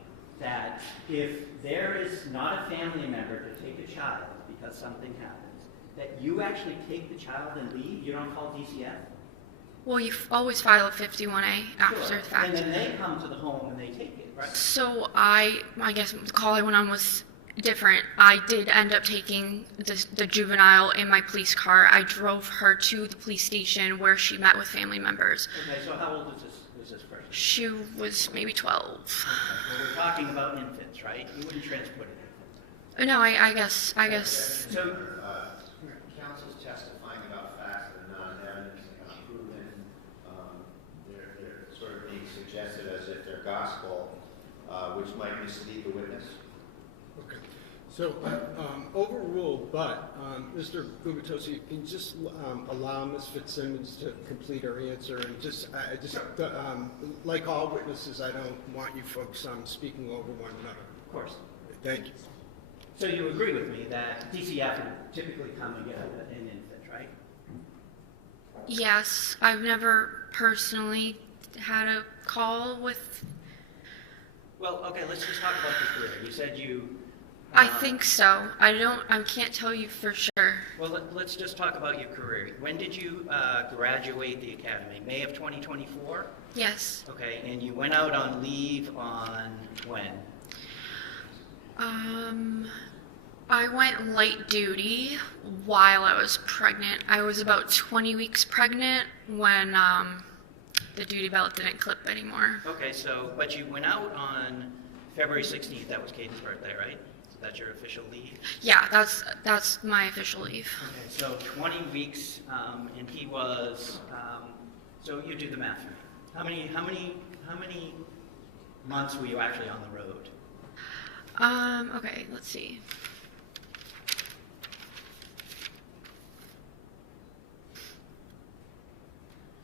that if there is not a family member to take a child because something happens, that you actually take the child and leave? You don't call DCF? Well, you always file a 51A after Sure. the fact. And then they come to the home and they take it, right? So I guess the call I went on was different. I did end up taking the juvenile in my police car. I drove her to the police station where she met with family members. Okay, so how old was this person? She was maybe 12. Okay, well, we're talking about infants, right? You wouldn't transport an infant. No, I guess. So, Counsel's testifying about facts that are not evidence and not proven. They're sort of being suggested as if they're gospel, which might mislead the witness. Okay. So overruled, but Mr. Gubitosi, can you just allow Ms. Fitzsimmons to complete her answer? And like all witnesses, I don't want you folks speaking over one another. of course. Thank you. So you agree with me that DCF would typically come and get an infant, right? Yes, I've never personally had a call with. Well, okay, let's just talk about your career. You said you... I think so. I can't tell you for sure. Well, let's just talk about your career. When did you graduate the academy? May of 2024? Yes. Okay, and you went out on leave on when? I went light duty while I was pregnant. I was about 20 weeks pregnant when the duty belt didn't clip anymore. Okay, so, but you went out on February 16th. That was Caden's birthday, right? So that's your official leave? Yeah, that's my official leave. Okay, so 20 weeks, and he was, so you do the math for me. How many months were you actually on the road? Okay, let's see.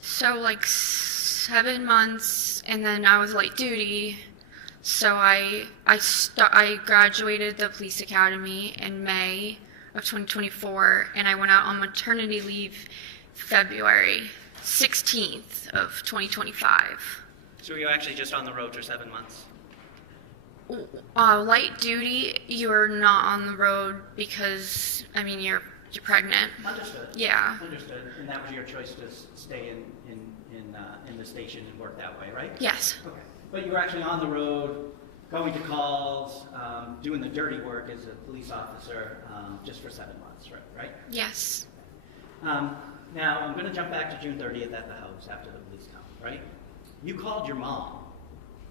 So like 7 months, and then I was light duty. So I graduated the police academy in May of 2024, and I went out on maternity leave February 16th of 2025. So were you actually just on the road for 7 months? Light duty, you're not on the road because, I mean, you're pregnant. Understood. Yeah. Understood. And that was your choice to stay in the station and work that way, right? Yes. Okay. But you were actually on the road, going to calls, doing the dirty work as a police officer, just for 7 months, right? Yes. Now, I'm going to jump back to June 30th at the house after the police come, right? You called your mom.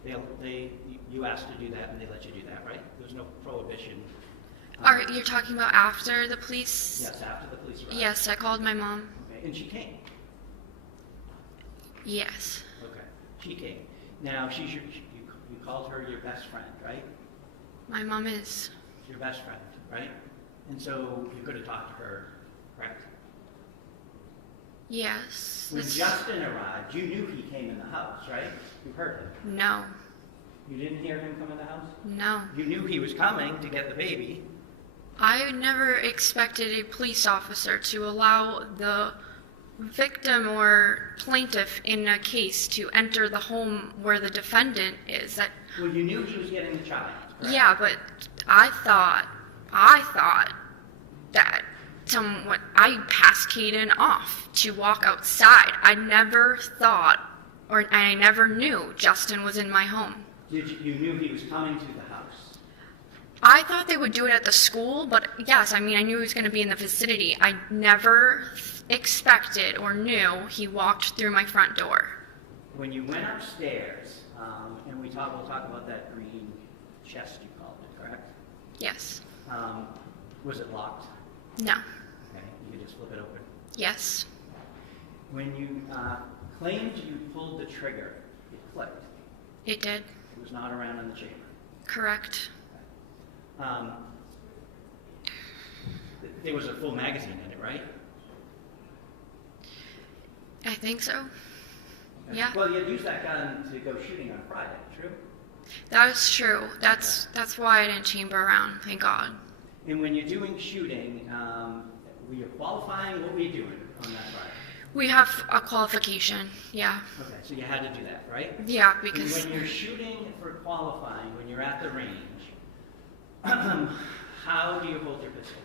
You asked to do that, and they let you do that, right? There's no prohibition. You're talking about after the police? Yes, after the police arrived. Yes, I called my mom. Okay, And she came. Yes. Okay. She came. Now, you called her your best friend, right? My mom is. Your best friend, right? And so you could have talked to her, correct? Yes. When Justin arrived, you knew he came in the house, right? You heard him. No. You didn't hear him come in the house? No. You knew he was coming to get the baby. I never expected a police officer to allow the victim or plaintiff in a case to enter the home where the defendant is. Well, you knew he was getting the child, correct? Yeah, but I thought that I passed Kaden off to walk outside. I never thought, or I never knew Justin was in my home. You knew he was coming to the house? I thought they would do it at the school, but yes, I mean, I knew he was going to be in the vicinity. I never expected or knew he walked through my front door. When you went upstairs, and we'll talk about that green chest you called it, correct? Yes. Was it locked? No. Okay, you could just flip it open. Yes. When you claimed you pulled the trigger, it clicked. It did. It was not around in the chamber. Correct. There was a full magazine in it, right? I think so. Okay. Yeah. Well, you had used that gun to go shooting on Friday, true? That is true. That's why I didn't chamber around, thank God. And when you're doing shooting, were you qualifying? What were you doing on that Friday? We have a qualification, yeah. Okay, so you had to do that, right? Yeah, And because when you're shooting for qualifying, when you're at the range, how do you hold your pistol?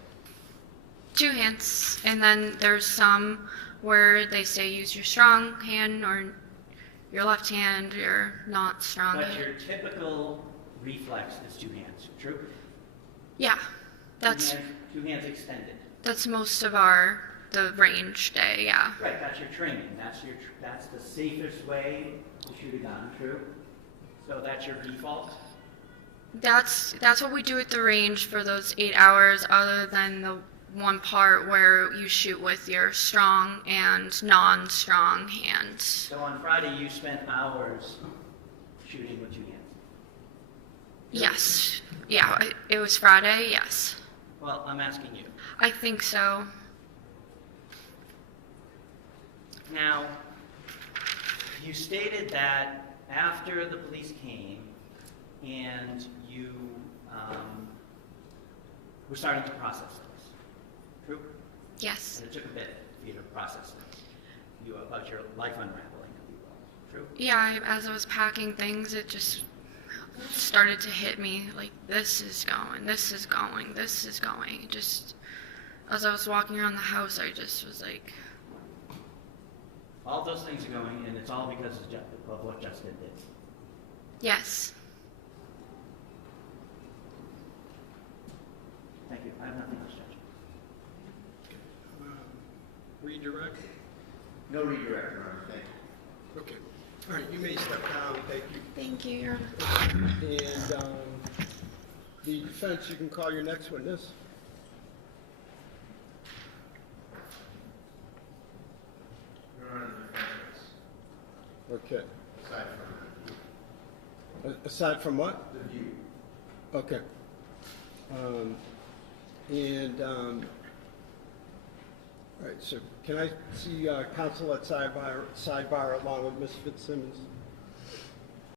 2 hands, and then there's some where they say use your strong hand or your left hand, you're not strong. But your typical reflex is 2 hands, true? Yeah, that's Two hands extended. most of the range day, yeah. Right, that's your training. That's the safest way to shoot a gun, true? So that's your default? That's what we do at the range for those 8 hours, other than the one part where you shoot with your strong and non-strong hands. So on Friday you spent hours shooting with 2 hands? Yes. Yeah, it was Friday, yes. Well, I'm asking you. I think so. Now, you stated that after the police came and you were starting to process things, true? Yes. And it took a bit for you to process things, about your life unraveling, if you will, true? Yeah, as I was packing things, it just started to hit me, like, this is going. Just, as I was walking around the house, I just was like... All those things are going, and it's all because of what Justin did. Yes. Thank you. I have nothing else, Judge. Redirect? No redirect, Your Honor. Thank you. Okay. All right, you may step down. Thank you. Thank you, Your Honor. And the defense, you can call your next witness. Your Honor, the defense. Okay. Aside from Aside from what? the view. Okay. All right, so can I see counsel at sidebar along with Ms. Fitzsimmons?